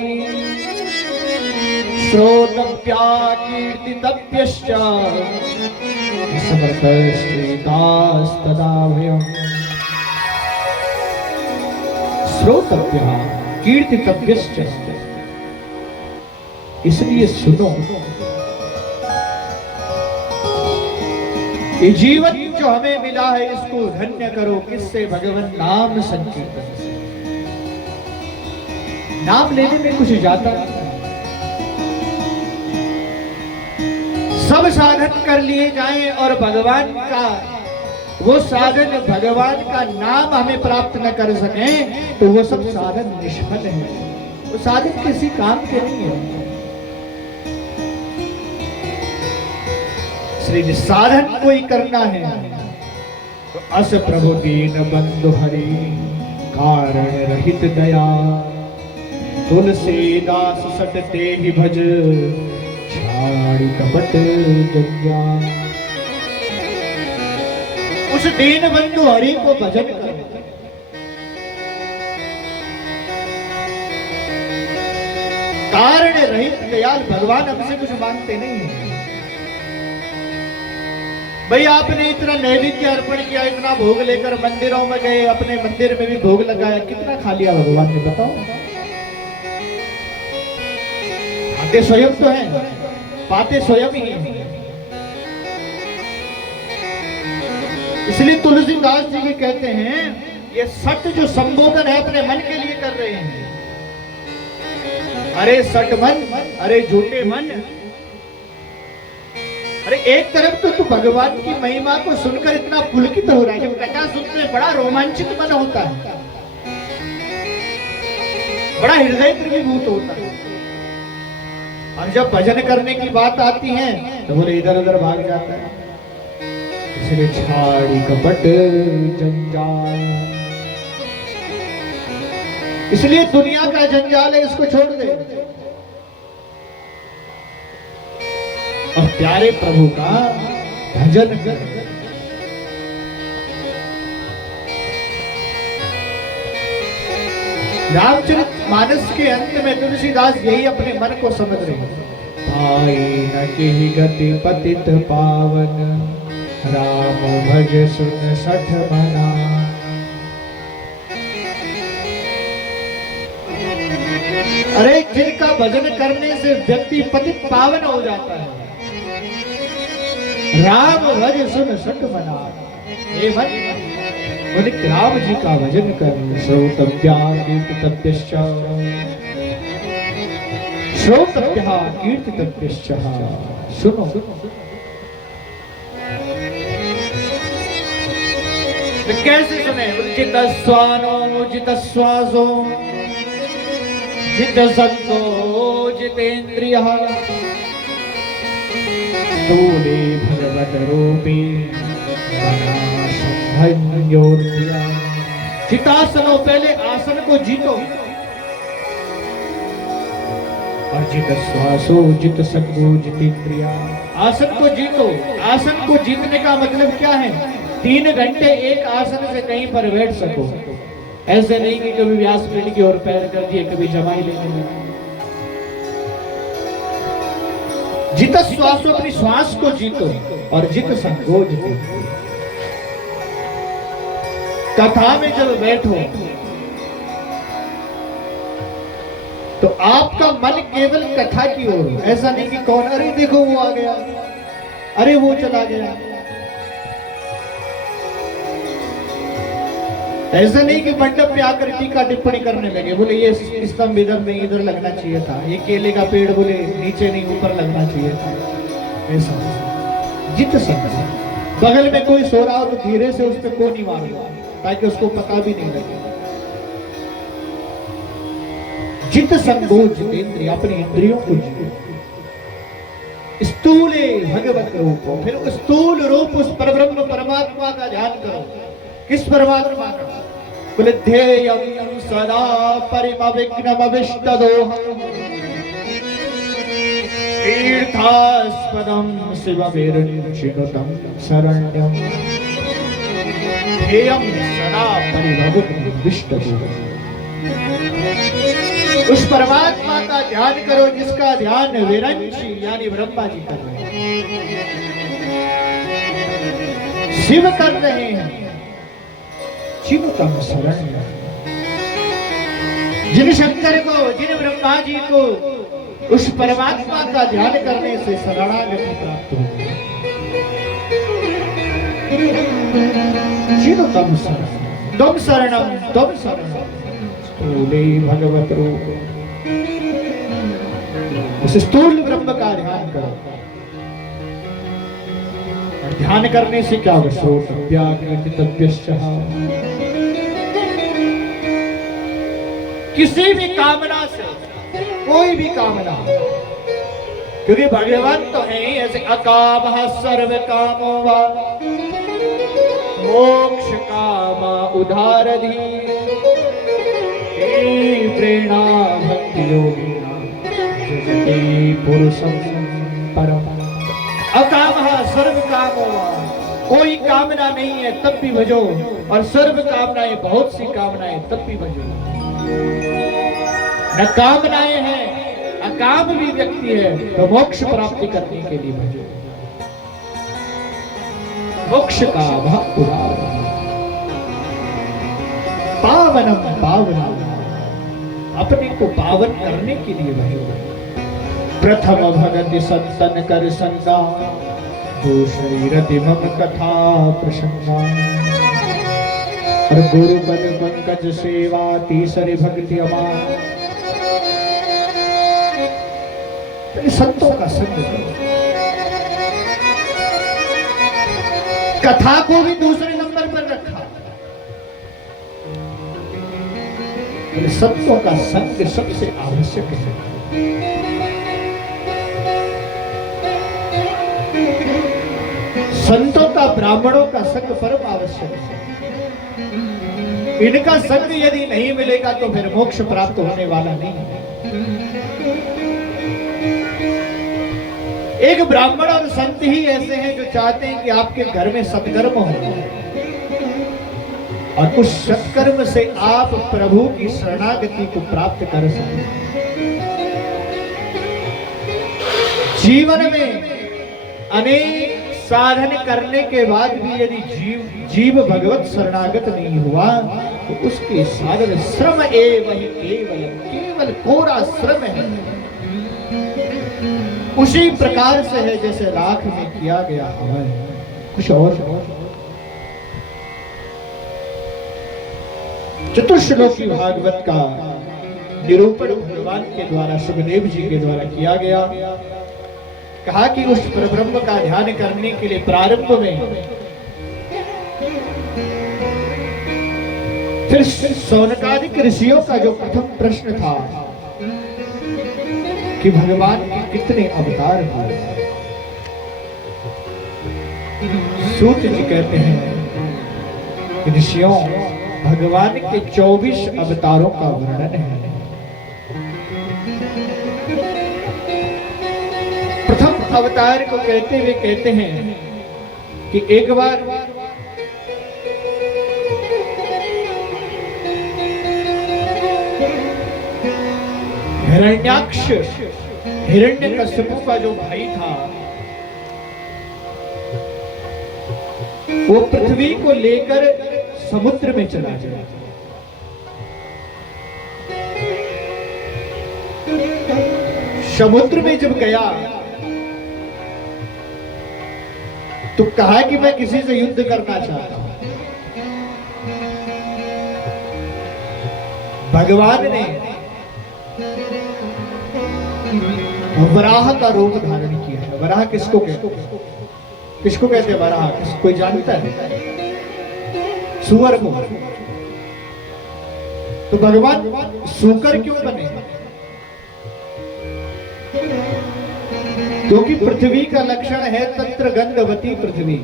श्रोतव्या कीर्तितव्यश्च समर्थश्चेतास्तदा भयम्। श्रोतव्या कीर्तितव्यश्च, इसलिए सुनो। ये जीवन जो हमें मिला है इसको धन्य करो। किससे? भगवान नाम संकीर्तन से। नाम लेने में कुछ जाता नहीं। सब साधन कर लिए जाएं और भगवान का वो साधन, भगवान का नाम हमें प्राप्त न कर सकें तो वो सब साधन निष्फल है। वो साधन किसी काम के नहीं है। श्री साधन कोई करना है तो अस प्रभु दीन बंधु हरि कारण रहित दया तुलसीदास सटते ही भज छाड़ी कपट जंजाल। उस दीन बंधु हरि को भजन कर, कारण रहित दयाल। भगवान हमसे कुछ मांगते नहीं है। भाई आपने इतना नैवेद्य अर्पण किया, इतना भोग लेकर मंदिरों में गए, अपने मंदिर में भी भोग लगाया, कितना खा लिया भगवान ने बताओ? खाते स्वयं तो है, पाते स्वयं ही है। इसलिए तुलसीदास जी भी कहते हैं ये सत्य जो संबोधन है अपने मन के लिए कर रहे हैं। अरे सट मन, अरे झूठे मन। अरे एक तरफ तो तू भगवान की महिमा को सुनकर इतना पुलकित हो रहा है, जब कथा सुनते हैं बड़ा रोमांचित मन होता है, बड़ा हृदय त्रिभूत होता है। और जब भजन करने की बात आती है तो बोले इधर उधर भाग जाता है। इसलिए छाड़ी कपट जंजाल, इसलिए दुनिया का जंजाल है, इसको छोड़ दे और प्यारे प्रभु का भजन कर। रामचरित मानस के अंत में तुलसीदास यही अपने मन को समझ रहे हैं। पाई न केहि गति पतित पावन, राम भज सुन सठ मना। अरे जिनका भजन करने से व्यक्ति पतित पावन हो जाता है, राम भज सुन सठ मना। हे मन, बोले राम जी का भजन कर, श्रोतव्या कीर्तितव्यश्च, श्रोतव्या कीर्तितव्यश्च। सुनो, तो कैसे सुने? जित स्वानो जित श्वासो जित संतो जितेन्द्रियः, स्थूले भगवत रूपी चितासनो। पहले आसन को जीतो, और जित श्वासो जित संगो जितेन्द्रिया। आसन को जीतो। आसन को जीतने का मतलब क्या है? 3 घंटे एक आसन से कहीं पर बैठ सको। ऐसे नहीं कि कभी व्यासपीठ की ओर पैर कर दिए, कभी जमाई लेने लगे। जित श्वासो, अपनी श्वास को जीतो, और जित संगो जितेन्द्रिया। कथा में जब बैठो तो आपका मन केवल कथा की ओर हो। ऐसा नहीं कि कौन, अरे देखो वो आ गया, अरे वो चला गया। ऐसा नहीं कि मंडप पे आकर टीका टिप्पणी करने लगे, बोले ये स्तंभ इधर नहीं, इधर लगना चाहिए था, ये केले का पेड़ बोले नीचे नहीं ऊपर लगना चाहिए था। ऐसा जित संग, बगल में कोई सो रहा हो तो धीरे से उस पर कोनी मारो, ताकि उसको पता भी नहीं लगे। जित संगो जितेन्द्रिय, अपनी इंद्रियों को जीतो। स्थूले भगवत रूप, फिर उस स्थूल रूप उस परब्रह्म परमात्मा का ध्यान करो। किस परमात्मा का? बोले ध्येयं सदा परिमविघ्नमविष्टदोहम्, तीर्थास्पदं शिवमेरुञ्चिनुतं शरण्यम्। ध्येयं सदा परिमविघ्नमविष्टदोहम्। उस परमात्मा का ध्यान करो जिसका ध्यान विरंची यानी ब्रह्मा जी कर रहे हैं, शिव कर रहे हैं। शिवतम शरण, जिन शंकर को, जिन ब्रह्मा जी को उस परमात्मा का ध्यान करने से शरणागति प्राप्त होगी। शिवतम शरण, तुम शरणम, तुम शरणम। स्थूले भगवत रूप, उस स्थूल ब्रह्म का ध्यान करो। और ध्यान करने से क्या होगा? श्रोतव्या कीर्तितव्यश्च। किसी भी कामना से, कोई भी कामना, क्योंकि भगवान तो है ही ऐसे, अकामः सर्व कामो वा मोक्ष कामा उदारधि, प्रेरणा भक्ति योगिना जगति पुरुषं परम। अकामः सर्व कामो वा, कोई कामना नहीं है तब भी भजो, और सर्व कामनाएं, बहुत सी कामनाएं तब भी भजो। न कामनाएं हैं, अकाम भी व्यक्ति है तो मोक्ष प्राप्ति करने के लिए भजो। मोक्ष का पावनम पावनम, अपने को पावन करने के लिए भजो। प्रथम भगति संतन कर संगा, दूसरी रति मम कथा प्रसंगा, और गुरु पद पंकज सेवा, तीसरी भक्ति अमान। संतों का संग करो। कथा को भी दूसरे नंबर पर रखा। संतों का संग सबसे आवश्यक है। संतों का, ब्राह्मणों का संग परम आवश्यक है। इनका संग यदि नहीं मिलेगा तो फिर मोक्ष प्राप्त होने वाला नहीं है। एक ब्राह्मण और संत ही ऐसे हैं जो चाहते हैं कि आपके घर में सत्कर्म हो। और उस सत्कर्म से आप प्रभु की शरणागति को प्राप्त कर सकते। जीवन में अनेक साधन करने के बाद भी यदि जीव भगवत शरणागत नहीं हुआ तो उसके साधन श्रम एवं ही केवल कोरा श्रम है। उसी प्रकार से है जैसे राख में किया गया हवा है, कुछ और। चतुश्लोकी भागवत का निरूपण भगवान के द्वारा सुखदेव जी के द्वारा किया गया। कहा कि उस परब्रह्म का ध्यान करने के लिए प्रारंभ में फिर शौनकादिक ऋषियों का जो प्रथम प्रश्न था कि भगवान के कितने अवतार हुए। सूत जी कहते हैं ऋषियों भगवान के 24 अवतारों का वर्णन है। प्रथम अवतार को कहते हुए कहते हैं कि एक बार हिरण्याक्ष हिरण्यकश्यप का जो भाई था वो पृथ्वी को लेकर समुद्र में चला गया। समुद्र में जब गया तो कहा कि मैं किसी से युद्ध करना चाहता हूं। भगवान ने वराह का रूप धारण किया है। वराह किसको कहते हैं? किसको कहते हैं वराह? कोई जानता है? सुअर को। तो भगवान सूकर क्यों बने? क्योंकि पृथ्वी का लक्षण है तत्र गंधवती पृथ्वी।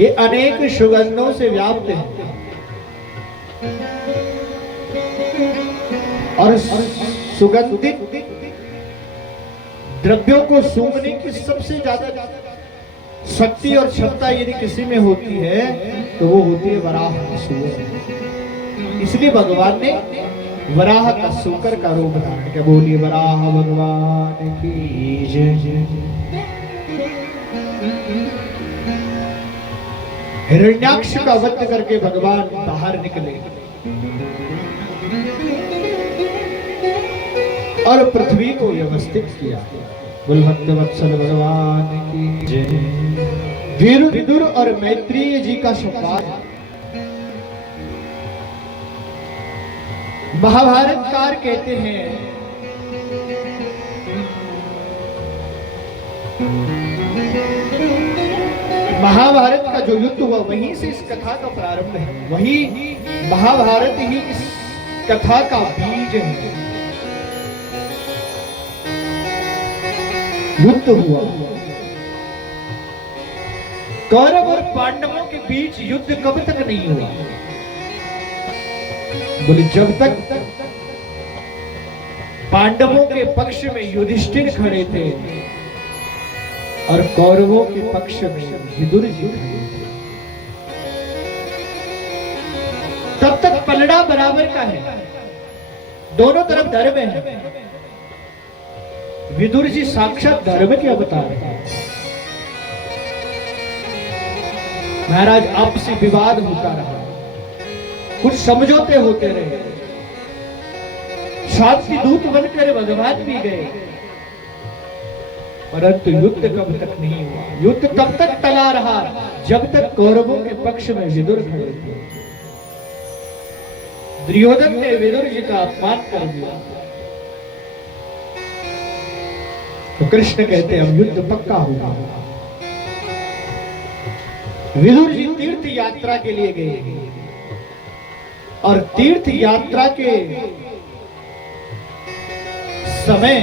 ये अनेक सुगंधों से व्याप्त है और सुगंधित द्रव्यों को सूंघने की सबसे ज्यादा शक्ति और क्षमता यदि किसी में होती है तो वो होती है वराह की सूअर। इसलिए भगवान ने वराह का सूकर का रूप धारण किया। बोलिए वराह भगवान की जय। हिरण्याक्ष का वध करके भगवान बाहर निकले और पृथ्वी को व्यवस्थित किया। बुलभक्त वत्सल भगवान की जय। विदुर और मैत्रेय जी का संवाद महाभारतकार कहते हैं महाभारत का जो युद्ध हुआ वहीं से इस कथा का प्रारंभ है। वही महाभारत ही इस कथा का बीज है। युद्ध हुआ कौरव और पांडवों के बीच युद्ध कब तक नहीं हुआ? बोले जब तक पांडवों के पक्ष में युधिष्ठिर खड़े थे और कौरवों के पक्ष में विदुर जी खड़े थे, तब तक पलड़ा बराबर का है। दोनों तरफ धर्म है। विदुर जी साक्षात धर्म के अवतार हैं। महाराज आपसी विवाद होता रहा, कुछ समझौते होते रहे, शांति दूत बनकर भगवान भी गए, परंतु युद्ध कब तक नहीं हुआ। युद्ध तब तक टला रहा जब तक कौरवों के पक्ष में विदुर खड़े थे। दुर्योधन ने विदुर जी का अपमान कर दिया तो कृष्ण कहते अब युद्ध पक्का होगा। विदुर जी तीर्थ यात्रा के लिए गए और तीर्थ यात्रा के समय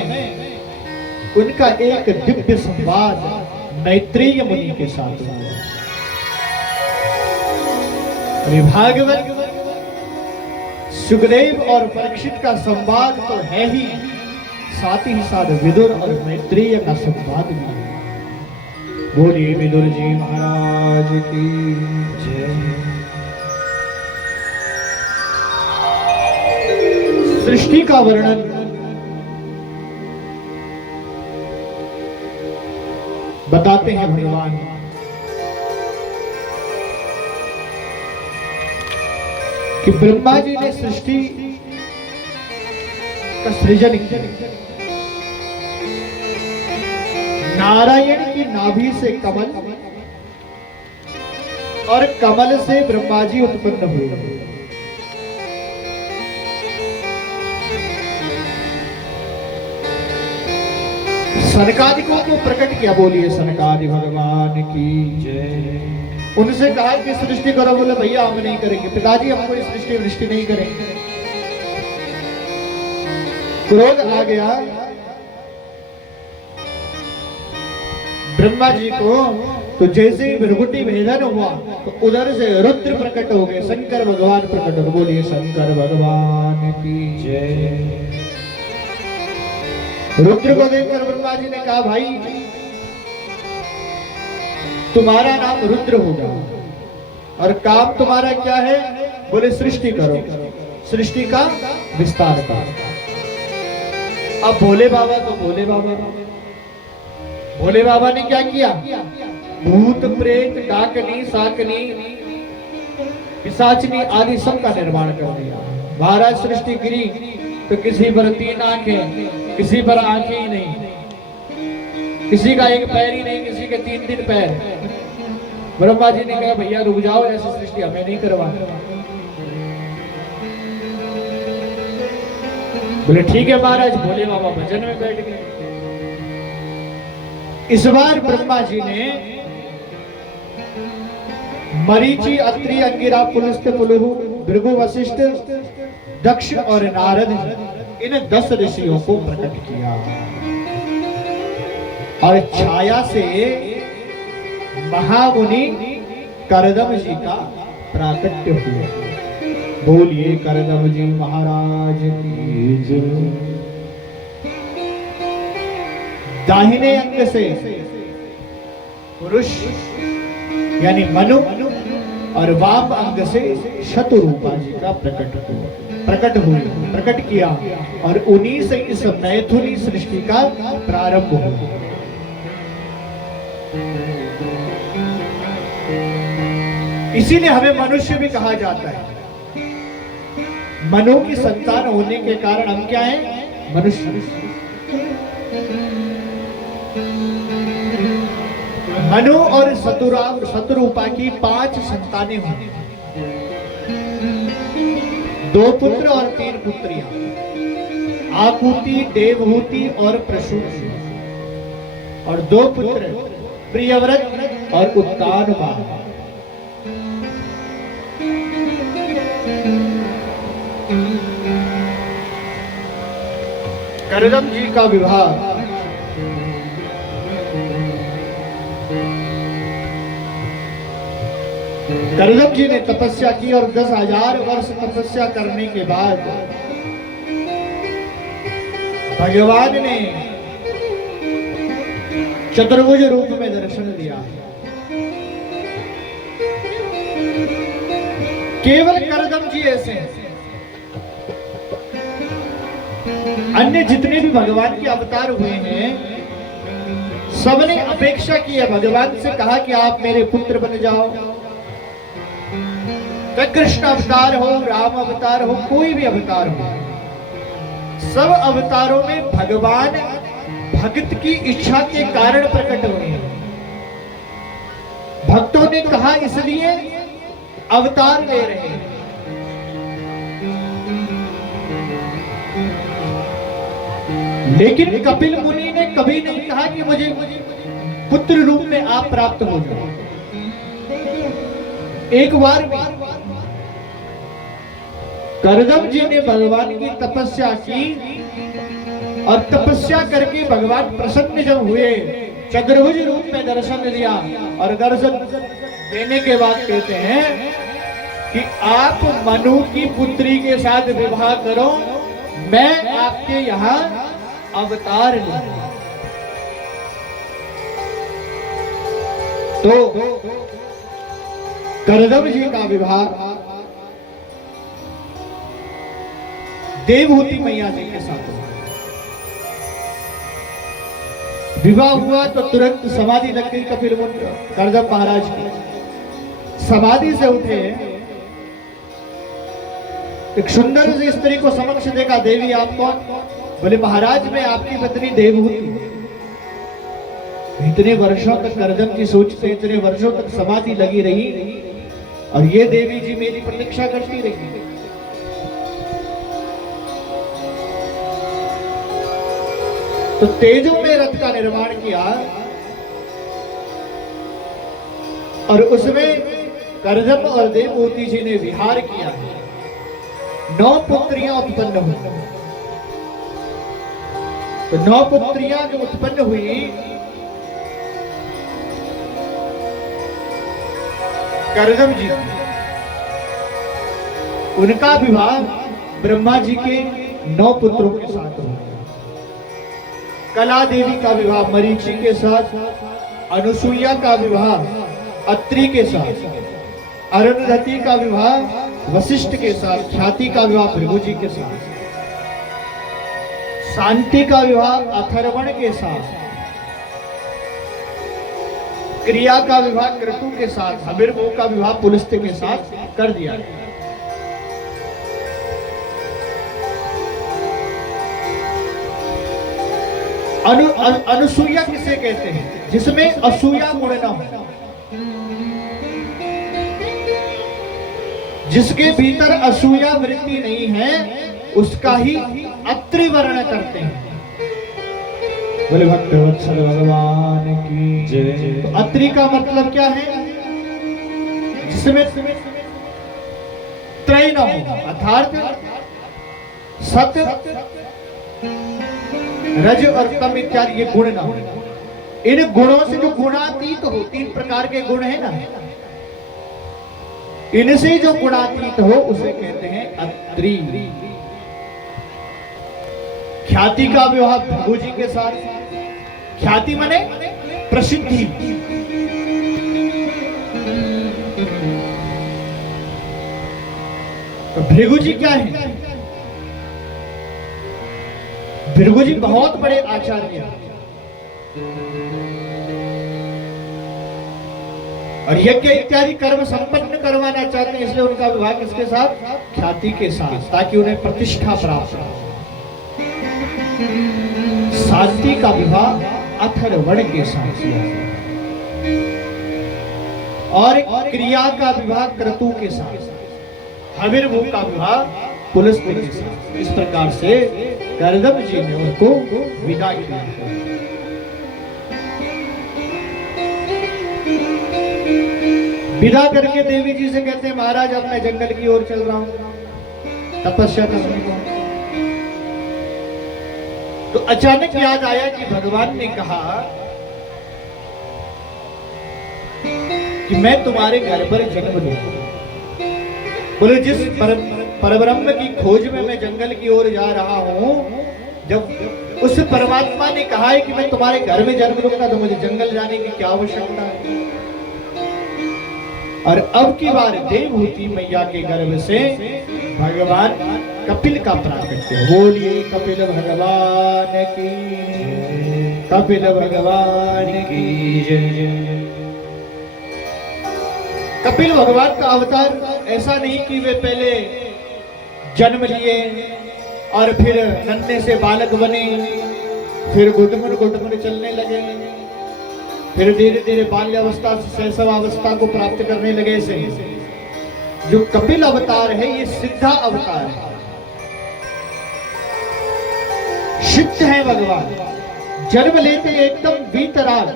उनका एक दिव्य संवाद मैत्रेय मुनि के साथ हुआ। भागवत सुखदेव और परीक्षित का संवाद तो है ही, साथ ही साथ विदुर और मैत्रेय का संवाद भी है। बोलिए विदुर जी महाराज की जय। सृष्टि का वर्णन बताते हैं भगवान। कि ब्रह्मा जी ने सृष्टि का सृजन किया। नारायण की नाभि से कमल और कमल से ब्रह्मा जी उत्पन्न हुए। सनकादिकों को प्रकट किया। बोलिए सनकादि भगवान की जय। उनसे कहा कि सृष्टि करो, बोले भैया हम नहीं करेंगे, पिताजी हम कोई सृष्टि वृष्टि नहीं करेंगे। क्रोध आ गया ब्रह्मा जी को, तो जैसे ही भृगुटी भेदन हुआ तो उधर से रुद्र प्रकट हो गए, शंकर भगवान प्रकट हो। बोलिए शंकर भगवान की जय। रुद्र को देखकर ब्रह्मा जी ने कहा, भाई तुम्हारा नाम रुद्र होगा और काम तुम्हारा क्या है? बोले सृष्टि करो, सृष्टि का विस्तार करो। अब भोले बाबा तो भोले बाबा, भोले बाबा ने क्या किया? भूत प्रेत डाकनी साकनी पिशाचनी आदि सब का निर्माण कर दिया। महाराज सृष्टि गिरी तो किसी पर 3 आंखें, किसी पर आंखें ही नहीं, किसी का 1 पैर ही नहीं, किसी के 3 पैर। ब्रह्मा जी ने कहा भैया रुक जाओ, ऐसी सृष्टि हमें नहीं करवाना। बोले ठीक है महाराज। भोले बाबा भजन में बैठ गए। इस बार ब्रह्मा जी ने मरीचि अत्रि अंगिरा पुलस्त्य पुलुहु भृगु वशिष्ठ दक्ष और नारद इन 10 ऋषियों को प्रकट किया और छाया से महामुनि करदम जी का प्राकट्य हुआ। बोलिए करदम जी महाराज की जय। दाहिने अंग से पुरुष यानी मनु और वाम अंग से शतरूपा जी का प्रकट किया और उन्हीं से इस मैथुनी सृष्टि का प्रारंभ हुआ। इसीलिए हमें मनुष्य भी कहा जाता है। मनु की संतान होने के कारण हम क्या हैं? मनुष्य। मनु और शतरूपा की 5 संतानें हुई, 2 पुत्र और 3 पुत्रियां, आकुति, देवहूति और प्रसूति, और 2 पुत्र प्रियव्रत और उत्तानपाद। करदम जी का विवाह करदम जी ने तपस्या की और 10,000 वर्ष तपस्या करने के बाद भगवान ने चतुर्भुज रूप में दर्शन दिया। केवल करदम जी ऐसे हैं। अन्य जितने भी भगवान के अवतार हुए हैं सबने अपेक्षा की है, भगवान से कहा कि आप मेरे पुत्र बन जाओ। कृष्ण अवतार हो, राम अवतार हो, कोई भी अवतार हो, सब अवतारों में भगवान भक्त की इच्छा के कारण प्रकट हुए हैं। भक्तों ने कहा इसलिए अवतार ले रहे हैं। लेकिन कपिल मुनि ने कभी नहीं कहा कि मुझे पुत्र रूप में आप प्राप्त हो जाओ। एक बार करदम जी ने भगवान की तपस्या की और तपस्या करके भगवान प्रसन्न जब हुए, चतुर्भुज रूप में दर्शन दिया और दर्शन देने के बाद कहते हैं कि आप मनु की पुत्री के साथ विवाह करो, मैं आपके यहाँ अवतार लूंगा। तो करदम जी का विवाह देवहूति मैया जी के साथ हुआ। विवाह हुआ तो तुरंत समाधि लग गई कपिल मुनि करदम महाराज की। समाधि से उठे, एक सुंदर सी स्त्री को समक्ष देखा। देवी आप कौन? बोले महाराज मैं आपकी पत्नी देवहूति। इतने वर्षों तक करदम जी सोचते, इतने वर्षों तक समाधि लगी रही और ये देवी जी मेरी प्रतीक्षा करती रही। तो तेजो में रथ का निर्माण किया और उसमें करदम और देवहूति जी ने विहार किया। 9 पुत्रियां उत्पन्न हुई। तो 9 पुत्रियां जो उत्पन्न हुई, करदम जी, उनका विवाह ब्रह्मा जी के 9 पुत्रों के साथ हुआ। कला देवी का विवाह मरीचि के साथ, अनुसुईया का विवाह अत्रि के साथ, अरुंधति का विवाह वशिष्ठ के साथ, ख्याति का विवाह भृगु जी के साथ, शांति का विवाह अथर्वण के साथ, क्रिया का विवाह क्रतु के साथ, हविर्भू का विवाह पुलस्त्य के साथ कर दिया। अनुसूया किसे कहते हैं? जिसमें असूया गुण न हो, जिसके भीतर असूया वृत्ति नहीं है, उसका ही अत्रि वर्ण करते हैं। बोले भक्तवत्सल भगवान की जय। तो अत्रि का मतलब क्या है? जिसमें त्रय न हो, अर्थात सत्य, रज और तम इत्यादि ये गुण ना हो। इन गुणों से जो गुणातीत हो, 3 प्रकार के गुण है ना, इनसे जो गुणातीत हो उसे कहते हैं अत्रि। ख्याति का विवाह भृगु जी के साथ। ख्याति माने प्रसिद्धि। तो भृगु जी क्या है? भृगु जी बहुत बड़े आचार्य हैं और यज्ञ इत्यादि कर्म संपन्न करवाना चाहते हैं, इसलिए उनका विवाह किसके साथ? ख्याति के साथ, ताकि उन्हें प्रतिष्ठा प्राप्त हो। शांति का विवाह अथर्वण के साथ और क्रिया का विवाह क्रतु के साथ, हविर्भू का विवाह पुलस्त्य के साथ। इस प्रकार से करदम जी ने उनको विदा किया। विदा करके देवी जी से कहते हैं महाराज अब मैं जंगल की ओर चल रहा हूं तपस्या करने को। तो अचानक याद आया कि भगवान ने कहा कि मैं तुम्हारे घर पर जन्म लूंगा। बोले जिस परब्रह्म की खोज में मैं जंगल की ओर जा रहा हूं, जब उस परमात्मा ने कहा है कि मैं तुम्हारे घर में जन्म लूंगा, तो मुझे जंगल जाने की क्या आवश्यकता है। और अब की बार देवहूति मैया के गर्भ से भगवान कपिल का प्राकट्य। बोलिए कपिल भगवान की, कपिल भगवान की जय। कपिल भगवान का अवतार ऐसा नहीं कि वे पहले जन्म लिए और फिर नन्हे से बालक बने, फिर घुटमुन घुटमुन चलने लगे, फिर धीरे धीरे बाल्यावस्था से शैशवावस्था को प्राप्त करने लगे। से जो कपिल अवतार है ये सिद्धा अवतार है, सिद्ध है भगवान। जन्म लेते एकदम वीतराग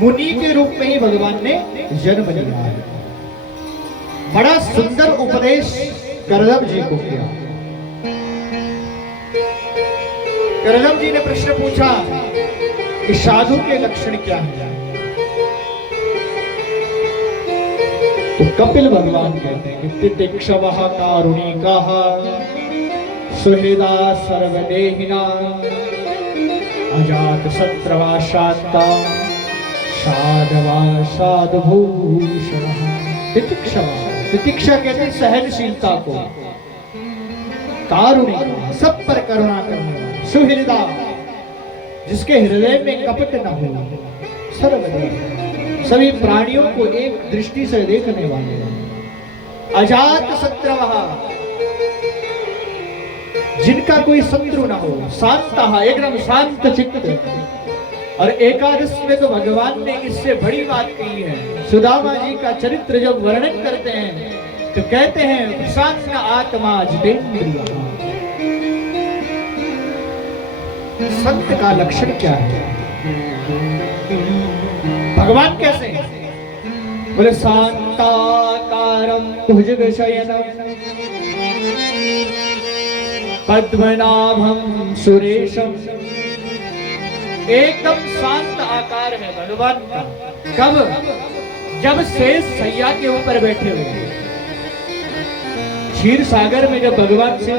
मुनि के रूप में ही भगवान ने जन्म लिया है। बड़ा सुंदर उपदेश करदम जी को किया। करदम जी ने प्रश्न पूछा कि साधु के लक्षण क्या है। तो कपिल भगवान कहते हैं कि तितिक्षवः कारुणिकाः सुहृदा सर्वदेहिना अजात शत्रवा शांता साधवा साधुभूषणः। तितिक्षवा, तितिक्षा कहते हैं सहनशीलता को। कारुणिक, सब पर करुणा करने वाला, सुहृदा, जिसके हृदय में कपट न हो, सर्वदेव, सभी प्राणियों को एक दृष्टि से देखने वाले, अजात शत्रवः, जिनका कोई शत्रु न हो, शांतः, एकदम शांत चित्त। और एकादश में तो भगवान ने इससे बड़ी बात कही है। सुदामा जी का चरित्र जब वर्णन करते हैं तो कहते हैं प्रसन्न आत्मा जितेंद्रिय। संत का लक्षण क्या है? भगवान कैसे हैं? बोले शांताकारं भुजगशयनं पद्मनाभं सुरेशम। एकदम शांत आकार है भगवान का। कब? जब शेष सैया के ऊपर बैठे हुए। क्षीर सागर में जब भगवान शेष